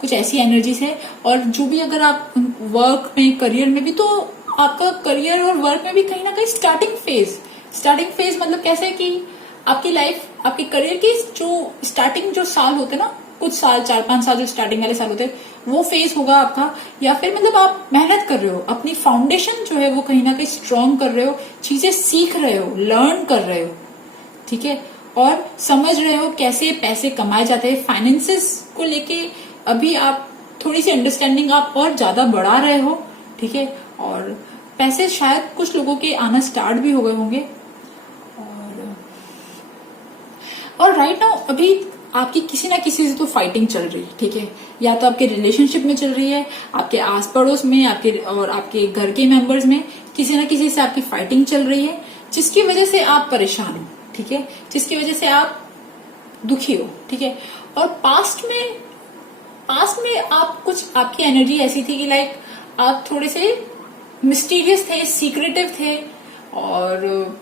कुछ ऐसी एनर्जीज है, और जो भी अगर आप वर्क में, करियर में भी, तो आपका करियर और वर्क में भी कहीं ना कहीं स्टार्टिंग फेज, स्टार्टिंग फेज मतलब कैसे कि आपकी लाइफ, आपके करियर की जो स्टार्टिंग जो साल होते ना, कुछ साल, 4-5 साल जो स्टार्टिंग वाले साल होते हैं, वो फेज होगा आपका। या फिर मतलब आप मेहनत कर रहे हो, अपनी फाउंडेशन जो है वो कहीं ना कहीं स्ट्रांग कर रहे हो, चीजें सीख रहे हो, लर्न कर रहे हो, ठीक है, और समझ रहे हो कैसे पैसे कमाए जाते हैं। फाइनेंसेस को लेके अभी आप थोड़ी सी अंडरस्टैंडिंग आप और ज्यादा बढ़ा रहे हो, ठीक है, और पैसे शायद कुछ लोगों के आना स्टार्ट भी हो गए होंगे। और राइट नाउ अभी आपकी किसी ना किसी से तो फाइटिंग चल रही है, ठीक है, या तो आपके रिलेशनशिप में चल रही है, आपके आस पड़ोस में, आपके और आपके घर के मेंबर्स में किसी ना किसी से आपकी फाइटिंग चल रही है, जिसकी वजह से आप परेशान हो, ठीक है, जिसकी वजह से आप दुखी हो, ठीक है। और पास्ट में आप कुछ, आपकी एनर्जी ऐसी थी कि लाइक आप थोड़े से मिस्टीरियस थे, सीक्रेटिव थे, और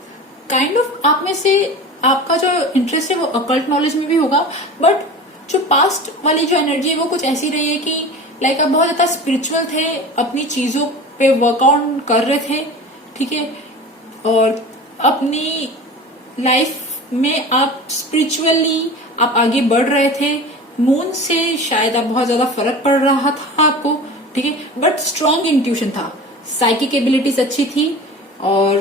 काइंड ऑफ आप में से आपका जो इंटरेस्ट है वो अकल्ट नॉलेज में भी होगा, बट जो पास्ट वाली जो एनर्जी है वो कुछ ऐसी रही है कि लाइक आप बहुत ज्यादा स्पिरिचुअल थे, अपनी चीजों पे वर्कआउट कर रहे थे, ठीक है, और अपनी लाइफ में आप स्पिरिचुअली आप आगे बढ़ रहे थे। मून से शायद आप बहुत ज्यादा फर्क पड़ रहा था आपको, ठीक है, बट स्ट्रॉन्ग इंट्यूशन था, साइकिक एबिलिटीज अच्छी थी, और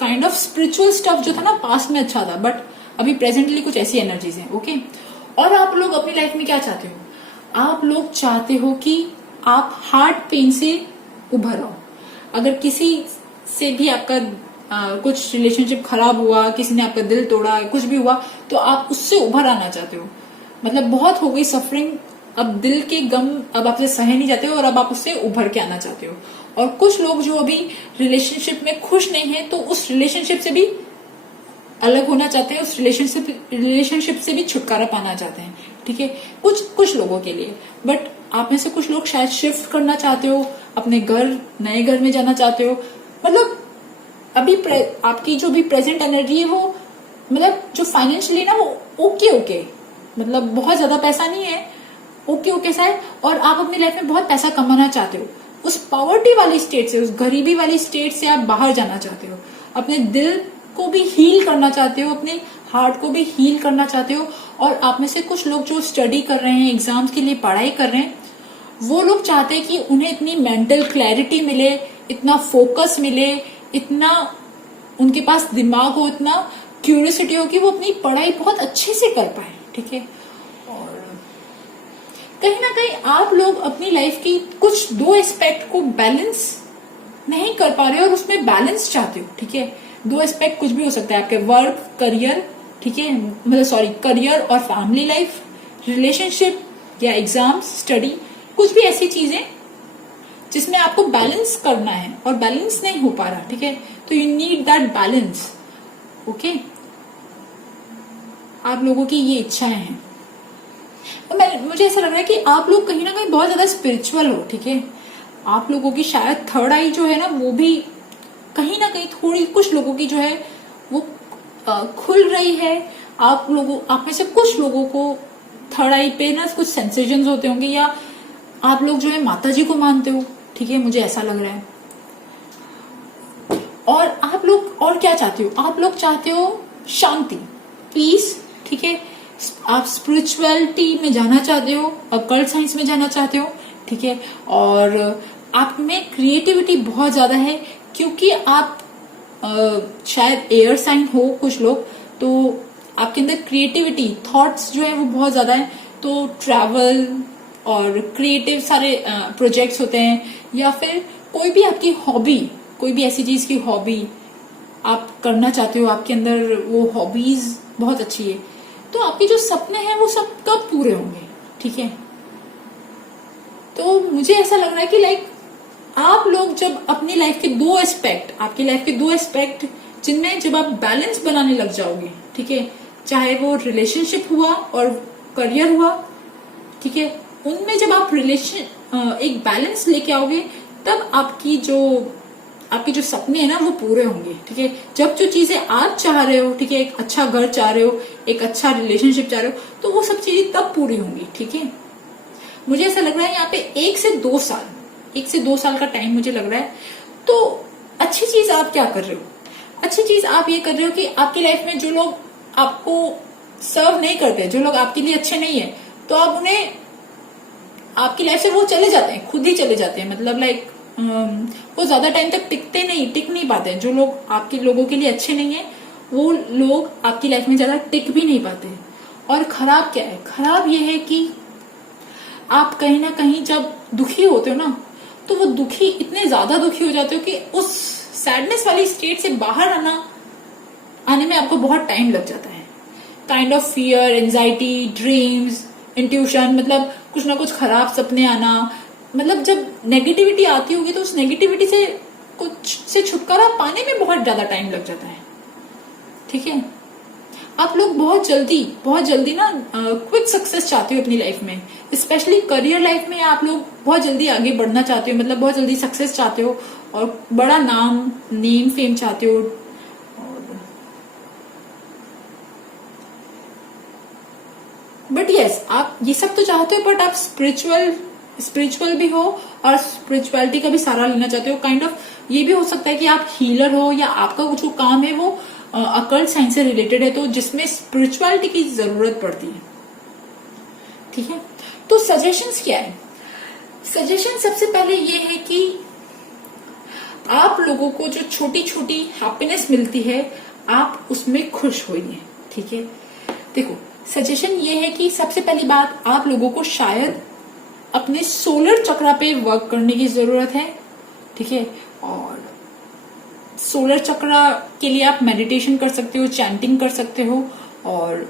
काइंड ऑफ स्पिरिचुअल स्टफ जो था ना पास्ट में अच्छा था, बट अभी प्रेजेंटली कुछ ऐसी एनर्जीज हैं, ओके। और आप लोग अपनी लाइफ में क्या चाहते हो? आप लोग चाहते हो कि आप हार्ट पेन से उभर आओ। अगर किसी से भी आपका कुछ रिलेशनशिप खराब हुआ, किसी ने आपका दिल तोड़ा, कुछ भी हुआ, तो आप उससे उभर आना चाहते हो। मतलब बहुत हो गई सफरिंग, अब दिल के गम अब आपसे सहे नहीं जाते हो, और अब आप उससे उभर के आना चाहते हो। और कुछ लोग जो अभी रिलेशनशिप में खुश नहीं है, तो उस रिलेशनशिप से भी अलग होना चाहते हैं, उस रिलेशनशिप से भी छुटकारा पाना चाहते हैं, ठीक है, कुछ लोगों के लिए। बट आप में से कुछ लोग शायद शिफ्ट करना चाहते हो, अपने नए घर में जाना चाहते हो। मतलब अभी आपकी जो भी प्रेजेंट एनर्जी है वो, मतलब जो फाइनेंशियली ना वो ओके, मतलब बहुत ज्यादा पैसा नहीं है, ओके सा है, और आप अपनी लाइफ में बहुत पैसा कमाना चाहते हो। उस पॉवर्टी वाली स्टेट से, उस गरीबी वाली स्टेट से आप बाहर जाना चाहते हो, अपने दिल को भी हील करना चाहते हो, अपने हार्ट को भी हील करना चाहते हो। और आप में से कुछ लोग जो स्टडी कर रहे हैं, एग्जाम्स के लिए पढ़ाई कर रहे हैं, वो लोग चाहते हैं कि उन्हें इतनी मेंटल क्लैरिटी मिले, इतना फोकस मिले, इतना उनके पास दिमाग हो, इतना क्यूरियोसिटी हो कि वो अपनी पढ़ाई बहुत अच्छे से कर पाए, ठीक है। कहीं ना कहीं आप लोग अपनी लाइफ की कुछ 2 एस्पेक्ट को बैलेंस नहीं कर पा रहे हो, और उसमें बैलेंस चाहते हो, ठीक है। 2 एस्पेक्ट कुछ भी हो सकता है, आपके वर्क, करियर, ठीक है, मतलब करियर और फैमिली लाइफ, रिलेशनशिप या एग्जाम्स, स्टडी, कुछ भी ऐसी चीजें जिसमें आपको बैलेंस करना है और बैलेंस नहीं हो पा रहा, ठीक है। तो you need that balance, okay. आप लोगों की ये इच्छाएं हैं। मुझे ऐसा लग रहा है कि आप लोग कहीं ना कहीं बहुत ज्यादा स्पिरिचुअल हो, ठीक है। आप लोगों की शायद थर्ड आई जो है ना, वो भी कहीं ना कहीं थोड़ी, कुछ लोगों की जो है वो खुल रही है। आप में से कुछ लोगों को थर्ड आई पे ना कुछ सेंसेशंस होते होंगे, या आप लोग जो है माता जी को मानते हो, ठीक है, मुझे ऐसा लग रहा है। और आप लोग और क्या चाहते हो? आप लोग चाहते हो शांति, पीस, ठीक है। आप स्पिरिचुअलिटी में जाना चाहते हो, अकल्ट साइंस में जाना चाहते हो, ठीक है। और आप में क्रिएटिविटी बहुत ज्यादा है, क्योंकि आप शायद एयर साइन हो कुछ लोग, तो आपके अंदर क्रिएटिविटी, थॉट्स जो है वो बहुत ज्यादा है। तो ट्रैवल और क्रिएटिव सारे प्रोजेक्ट्स होते हैं, या फिर कोई भी आपकी हॉबी, कोई भी ऐसी चीज की हॉबी आप करना चाहते हो, आपके अंदर वो हॉबीज बहुत अच्छी है, तो आपके जो सपने हैं वो सब कब पूरे होंगे, ठीक है। तो मुझे ऐसा लग रहा है कि लाइक आप लोग जब अपनी लाइफ के 2 एस्पेक्ट, आपकी लाइफ के 2 एस्पेक्ट जिनमें जब आप बैलेंस बनाने लग जाओगे, ठीक है, चाहे वो रिलेशनशिप हुआ और करियर हुआ, ठीक है, उनमें जब आप एक बैलेंस लेके आओगे, तब आपके जो सपने हैं ना वो पूरे होंगे, ठीक है। जब जो चीजें आप चाह रहे हो, ठीक है, एक अच्छा घर चाह रहे हो, एक अच्छा रिलेशनशिप चाह रहे हो, तो वो सब चीजें तब पूरी होंगी, ठीक है। मुझे ऐसा लग रहा है यहाँ पे 1 से 2 साल का टाइम मुझे लग रहा है। तो अच्छी चीज आप क्या कर रहे हो? अच्छी चीज आप ये कर रहे हो कि आपकी लाइफ में जो लोग आपको सर्व नहीं करते, जो लोग आपके लिए अच्छे नहीं है, तो आप उन्हें, आपकी लाइफ से वो चले जाते हैं, खुद ही चले जाते हैं। मतलब लाइक वो ज्यादा टाइम तक टिक नहीं पाते। जो लोग आपके लोगों के लिए अच्छे नहीं है, वो लोग आपकी लाइफ में ज्यादा टिक भी नहीं पाते। और खराब क्या है? खराब ये है कि आप कहीं ना कहीं जब दुखी होते हो ना, तो वो दुखी, इतने ज्यादा दुखी हो जाते हो कि उस सैडनेस वाली स्टेट से बाहर आने में आपको बहुत टाइम लग जाता है। Kind of fear, anxiety, dreams, intuition, मतलब कुछ ना कुछ खराब सपने आना। मतलब जब नेगेटिविटी आती होगी तो उस नेगेटिविटी से कुछ से छुटकारा पाने में बहुत ज्यादा टाइम लग जाता है। ठीक है, आप लोग बहुत जल्दी ना क्विक सक्सेस चाहते हो अपनी लाइफ में, स्पेशली करियर लाइफ में। आप लोग बहुत जल्दी आगे बढ़ना चाहते हो, मतलब बहुत जल्दी सक्सेस चाहते हो और बड़ा नेम फेम चाहते हो। बट यस, आप ये सब तो चाहते हो, बट आप स्पिरिचुअल भी हो और स्पिरिचुअलिटी का भी सहारा लेना चाहते हो। काइंड ऑफ ये भी हो सकता है कि आप हीलर हो, या आपका जो काम है वो अकल्ट साइंस से रिलेटेड है, तो जिसमें स्पिरिचुअलिटी की जरूरत पड़ती है। ठीक है, तो सजेशंस क्या है? सजेशन सबसे पहले ये है कि आप लोगों को जो छोटी छोटी हैप्पीनेस मिलती है, आप उसमें खुश होइए। ठीक है, देखो सजेशन ये है कि सबसे पहली बात, आप लोगों को शायद अपने सोलर चक्रा पे वर्क करने की जरूरत है। ठीक है, और सोलर चक्रा के लिए आप मेडिटेशन कर सकते हो, चैंटिंग कर सकते हो, और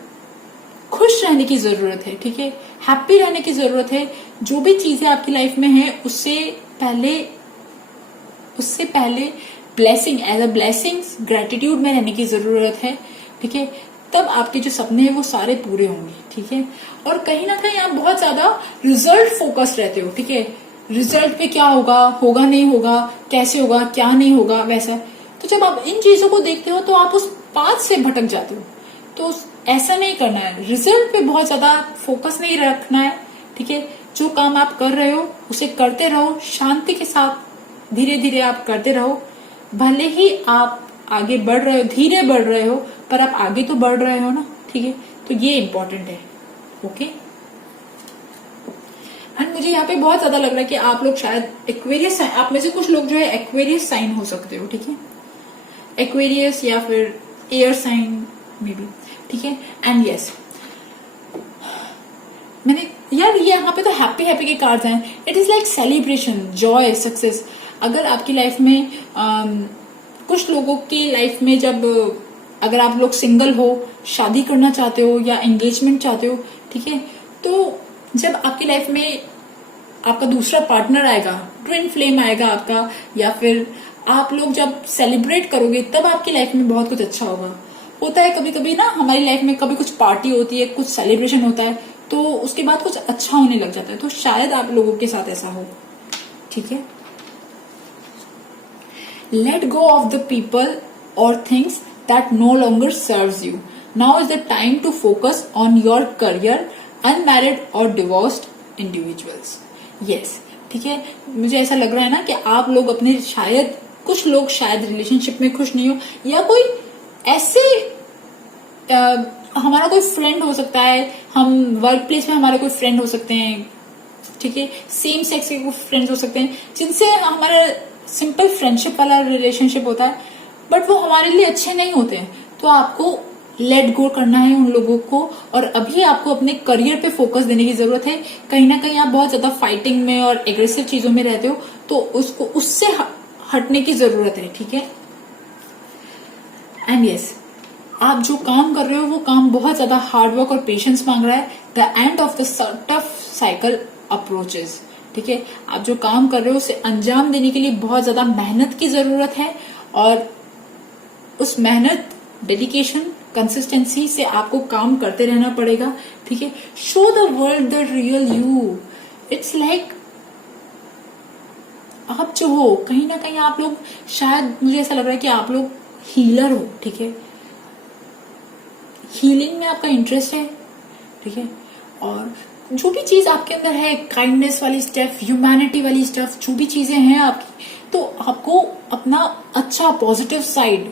खुश रहने की जरूरत है। ठीक है, हैप्पी रहने की जरूरत है। जो भी चीजें आपकी लाइफ में है, उससे पहले blessing, as a blessings, gratitude में रहने की जरूरत है। ठीक है, तब आपके जो सपने हैं वो सारे पूरे होंगे। ठीक है, और कहीं ना कहीं आप बहुत ज्यादा रिजल्ट फोकस्ड रहते हो। ठीक है, रिजल्ट पे क्या होगा, होगा नहीं होगा, कैसे होगा, क्या नहीं होगा, वैसा। तो जब आप इन चीजों को देखते हो तो आप उस पाथ से भटक जाते हो। तो ऐसा नहीं करना है, रिजल्ट पे बहुत ज्यादा फोकस नहीं रखना है। ठीक है, जो काम आप कर रहे हो उसे करते रहो, शांति के साथ धीरे धीरे आप करते रहो। भले ही आप आगे बढ़ रहे हो, धीरे बढ़ रहे हो, पर आप आगे तो बढ़ रहे हो ना। ठीक है, तो ये इंपॉर्टेंट है। ओके, एंड मुझे यहाँ पे बहुत ज्यादा लग रहा है कि आप लोग शायद एक्वेरियस, आप में से कुछ लोग जो है एक्वेरियस साइन हो सकते हो। ठीक है, एक्वेरियस या फिर एयर साइन मे बी। ठीक है, एंड यस, मैंने यार ये यहाँ पे तो हैप्पी के कार्ड्स हैं। It is like celebration, Joy, success. अगर आपकी लाइफ में कुछ लोगों की लाइफ में, जब अगर आप लोग सिंगल हो, शादी करना चाहते हो या एंगेजमेंट चाहते हो, ठीक है, तो जब आपकी लाइफ में आपका दूसरा पार्टनर आएगा, ट्विन फ्लेम आएगा आपका, या फिर आप लोग जब सेलिब्रेट करोगे, तब आपकी लाइफ में बहुत कुछ अच्छा होता है। कभी कभी ना हमारी लाइफ में कभी कुछ पार्टी होती है, कुछ सेलिब्रेशन होता है, तो उसके बाद कुछ अच्छा होने लग जाता है। तो शायद आप लोगों के साथ ऐसा हो। ठीक है, let go of the people और things that no longer serves you. Now is the time to focus on your career, unmarried और डिवोर्स्ड इंडिविजुअल्स। यस, ठीक है, मुझे ऐसा लग रहा है ना कि आप लोग अपने, शायद कुछ लोग शायद रिलेशनशिप में खुश नहीं हो, या कोई ऐसे हमारा कोई फ्रेंड हो सकता है, हम वर्क प्लेस में हमारे कोई फ्रेंड हो सकते हैं। ठीक है, सेम सेक्स के फ्रेंड्स हो सकते हैं, जिनसे हमारा सिंपल फ्रेंडशिप वाला रिलेशनशिप होता है, बट वो हमारे लिए अच्छे नहीं होते हैं। तो आपको लेट गो करना है उन लोगों को, और अभी आपको अपने करियर पे फोकस देने की जरूरत है। कहीं ना कहीं आप बहुत ज्यादा फाइटिंग में और एग्रेसिव चीजों में रहते हो, तो उससे हटने की जरूरत है। ठीक है, एंड यस, आप जो काम कर रहे हो वो काम बहुत ज्यादा हार्डवर्क और पेशेंस मांग रहा है। The end of the tough cycle approaches. ठीक है, आप जो काम कर रहे हो उसे अंजाम देने के लिए बहुत ज्यादा मेहनत की जरूरत है, और उस मेहनत, डेडिकेशन, कंसिस्टेंसी से आपको काम करते रहना पड़ेगा। ठीक है, show the world the real you. It's like आप जो हो, कहीं ना कहीं आप लोग, शायद मुझे ऐसा लग रहा है कि आप लोग हीलर हो। ठीक है, हीलिंग में आपका इंटरेस्ट है। ठीक है, और जो भी चीज आपके अंदर है, काइंडनेस वाली स्टेप, ह्यूमैनिटी वाली स्टेप, जो भी चीजें हैं आपकी, तो आपको अपना अच्छा पॉजिटिव साइड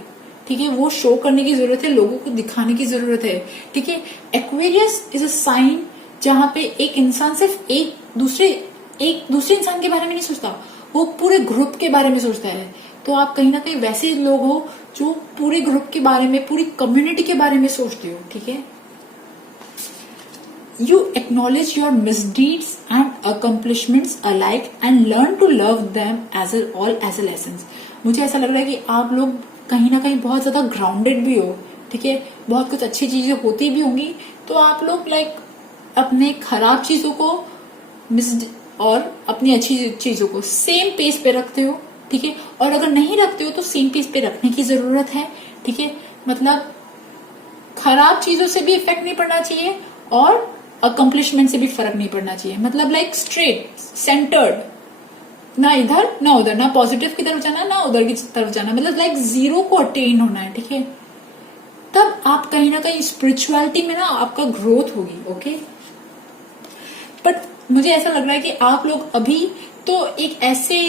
ठीक है, वो शो करने की जरूरत है, लोगों को दिखाने की जरूरत है। ठीक है, एक्वेरियस इज अ साइन जहां पे एक इंसान सिर्फ एक दूसरे इंसान के बारे में नहीं सोचता, वो पूरे ग्रुप के बारे में सोचता है। तो आप कहीं ना कहीं वैसे लोग हो जो पूरे ग्रुप के बारे में, पूरी कम्युनिटी के बारे में सोचते हो। ठीक है, you acknowledge your misdeeds and accomplishments alike and learn to love them all as a lessons। मुझे ऐसा लग रहा है कि आप लोग कहीं ना कहीं बहुत ज्यादा ग्राउंडेड भी हो। ठीक है, बहुत कुछ अच्छी चीजें होती भी होंगी, तो आप लोग अपने खराब चीजों को और अपनी अच्छी चीजों को सेम पेस पे रखते हो। ठीक है, और अगर नहीं रखते हो तो सेम पेस पे रखने की जरूरत है। ठीक है, मतलब खराब चीजों से भी इफेक्ट नहीं पड़ना चाहिए और अकम्प्लिशमेंट से भी फर्क नहीं पड़ना चाहिए। मतलब स्ट्रेट सेंटर्ड, ना इधर ना उधर, ना पॉजिटिव की तरफ जाना ना उधर की तरफ जाना, मतलब जीरो को अटेन होना है। ठीक है, तब आप कहीं ना कहीं स्पिरिचुअलिटी में ना आपका ग्रोथ होगी। ओके, बट मुझे ऐसा लग रहा है कि आप लोग अभी तो एक ऐसे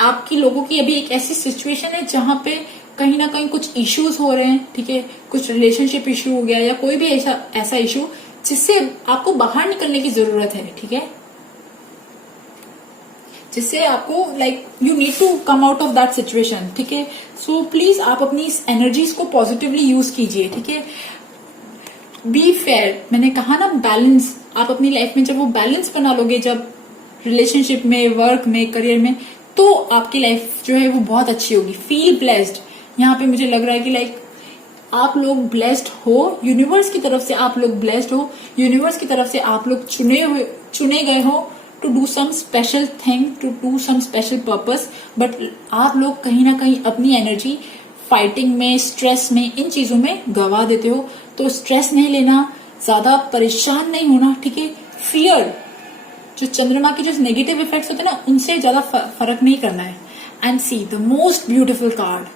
आपकी लोगों की अभी एक ऐसी सिचुएशन है जहां पे कहीं ना कहीं कुछ इश्यूज हो रहे हैं। ठीक है, कुछ रिलेशनशिप इश्यू हो गया या कोई भी ऐसा इश्यू जिससे आपको बाहर निकलने की जरूरत है। ठीक है, जिससे आपको you need to come out of that situation. ठीक है, सो प्लीज आप अपनी इस एनर्जीज को पॉजिटिवली यूज कीजिए। ठीक है, बी फेयर, मैंने कहा ना बैलेंस, आप अपनी लाइफ में जब वो बैलेंस बना लोगे, जब रिलेशनशिप में, वर्क में, करियर में, तो आपकी लाइफ जो है वो बहुत अच्छी होगी। फील ब्लेस्ड, यहाँ पे मुझे लग रहा है कि आप लोग ब्लेस्ड हो, यूनिवर्स की तरफ से आप लोग ब्लेस्ड हो, यूनिवर्स की तरफ से आप लोग चुने गए हो to do some special thing, to do some special purpose. But आप लोग कहीं ना कहीं अपनी एनर्जी फाइटिंग में, स्ट्रेस में, इन चीजों में गवा देते हो। तो स्ट्रेस नहीं लेना, ज्यादा परेशान नहीं होना। ठीक है, फियर, जो चंद्रमा के जो नेगेटिव इफेक्ट्स होते हैं ना, उनसे ज्यादा फर्क नहीं करना है। And see the most beautiful card,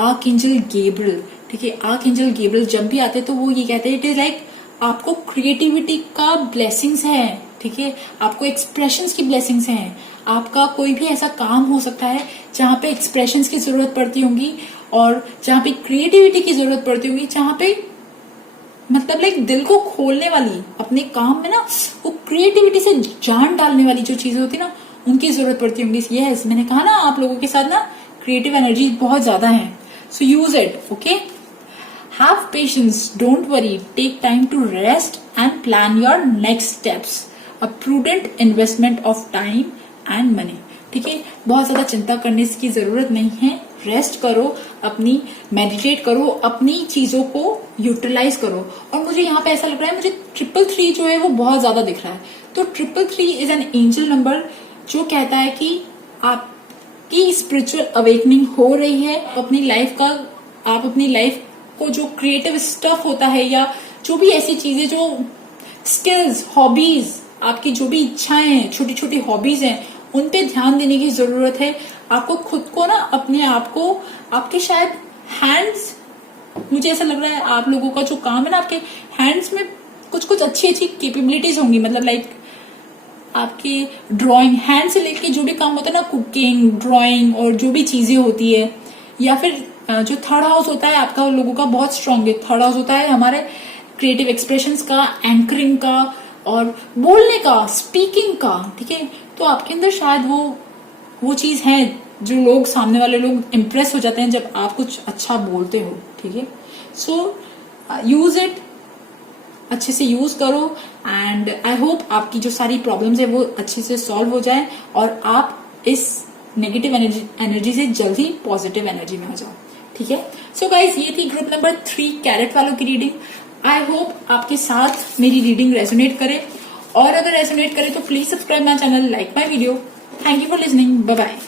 archangel Gabriel. ठीक है, आर्कएंजल गैब्रियल जब भी आते हैं तो वो ये कहते हैं, इट इज आपको क्रिएटिविटी का ब्लेसिंग्स है। ठीक है, आपको एक्सप्रेशंस की ब्लेसिंग्स हैं। आपका कोई भी ऐसा काम हो सकता है जहां पे एक्सप्रेशंस की जरूरत पड़ती होंगी और जहां पे क्रिएटिविटी की जरूरत पड़ती होगी, जहां पे मतलब दिल को खोलने वाली, अपने काम में ना वो क्रिएटिविटी से जान डालने वाली जो चीजें होती ना, उनकी जरूरत पड़ती होंगी। यस, मैंने कहा ना आप लोगों के साथ ना क्रिएटिव एनर्जी बहुत ज्यादा है, so use it. Okay, have patience, don't worry, take time to rest and plan your next steps, a prudent investment of time and money. ठीक है, बहुत ज्यादा चिंता करने की जरूरत नहीं है, रेस्ट करो, अपनी मेडिटेट करो, अपनी चीजों को यूटिलाइज करो। और मुझे यहाँ पे ऐसा लग रहा है, मुझे 333 जो है वो बहुत ज्यादा दिख रहा है। तो 333 इज एन एंजल नंबर जो कहता है कि आपकी स्पिरिचुअल अवेकनिंग हो रही है। अपनी लाइफ का, आप अपनी लाइफ को जो क्रिएटिव स्टफ होता है या जो भी ऐसी चीजें, जो स्किल्स, हॉबीज, आपकी जो भी इच्छाएं हैं, छोटी छोटी हॉबीज हैं, उन पे ध्यान देने की जरूरत है। आपको खुद को ना, अपने आप को, आपके शायद हैंड्स, मुझे ऐसा लग रहा है आप लोगों का जो काम है ना, आपके हैंड्स में कुछ अच्छी कैपेबिलिटीज होंगी। मतलब आपकी ड्राइंग, हैंड से लेके जो भी काम होता है ना, कुकिंग, ड्राइंग और जो भी चीजें होती है, या फिर जो थर्ड हाउस होता है आपका, लोगों का बहुत स्ट्रांग है। थर्ड हाउस होता है हमारे क्रिएटिव एक्सप्रेशंस का, एंकरिंग का और बोलने का, स्पीकिंग का। ठीक है, तो आपके अंदर शायद वो चीज है जो लोग, सामने वाले लोग इम्प्रेस हो जाते हैं जब आप कुछ अच्छा बोलते हो। ठीक है, सो यूज इट, अच्छे से यूज करो एंड आई होप आपकी जो सारी प्रॉब्लम्स है वो अच्छे से सॉल्व हो जाए और आप इस नेगेटिव एनर्जी से जल्दी पॉजिटिव एनर्जी में आ जाओ। ठीक है, सो गाइज, ये थी ग्रुप नंबर 3 कैरेट वालों की रीडिंग। आई होप आपके साथ मेरी रीडिंग रेजोनेट करे, और अगर रेजोनेट करे तो please subscribe my channel, like my video. Thank you for listening, bye bye.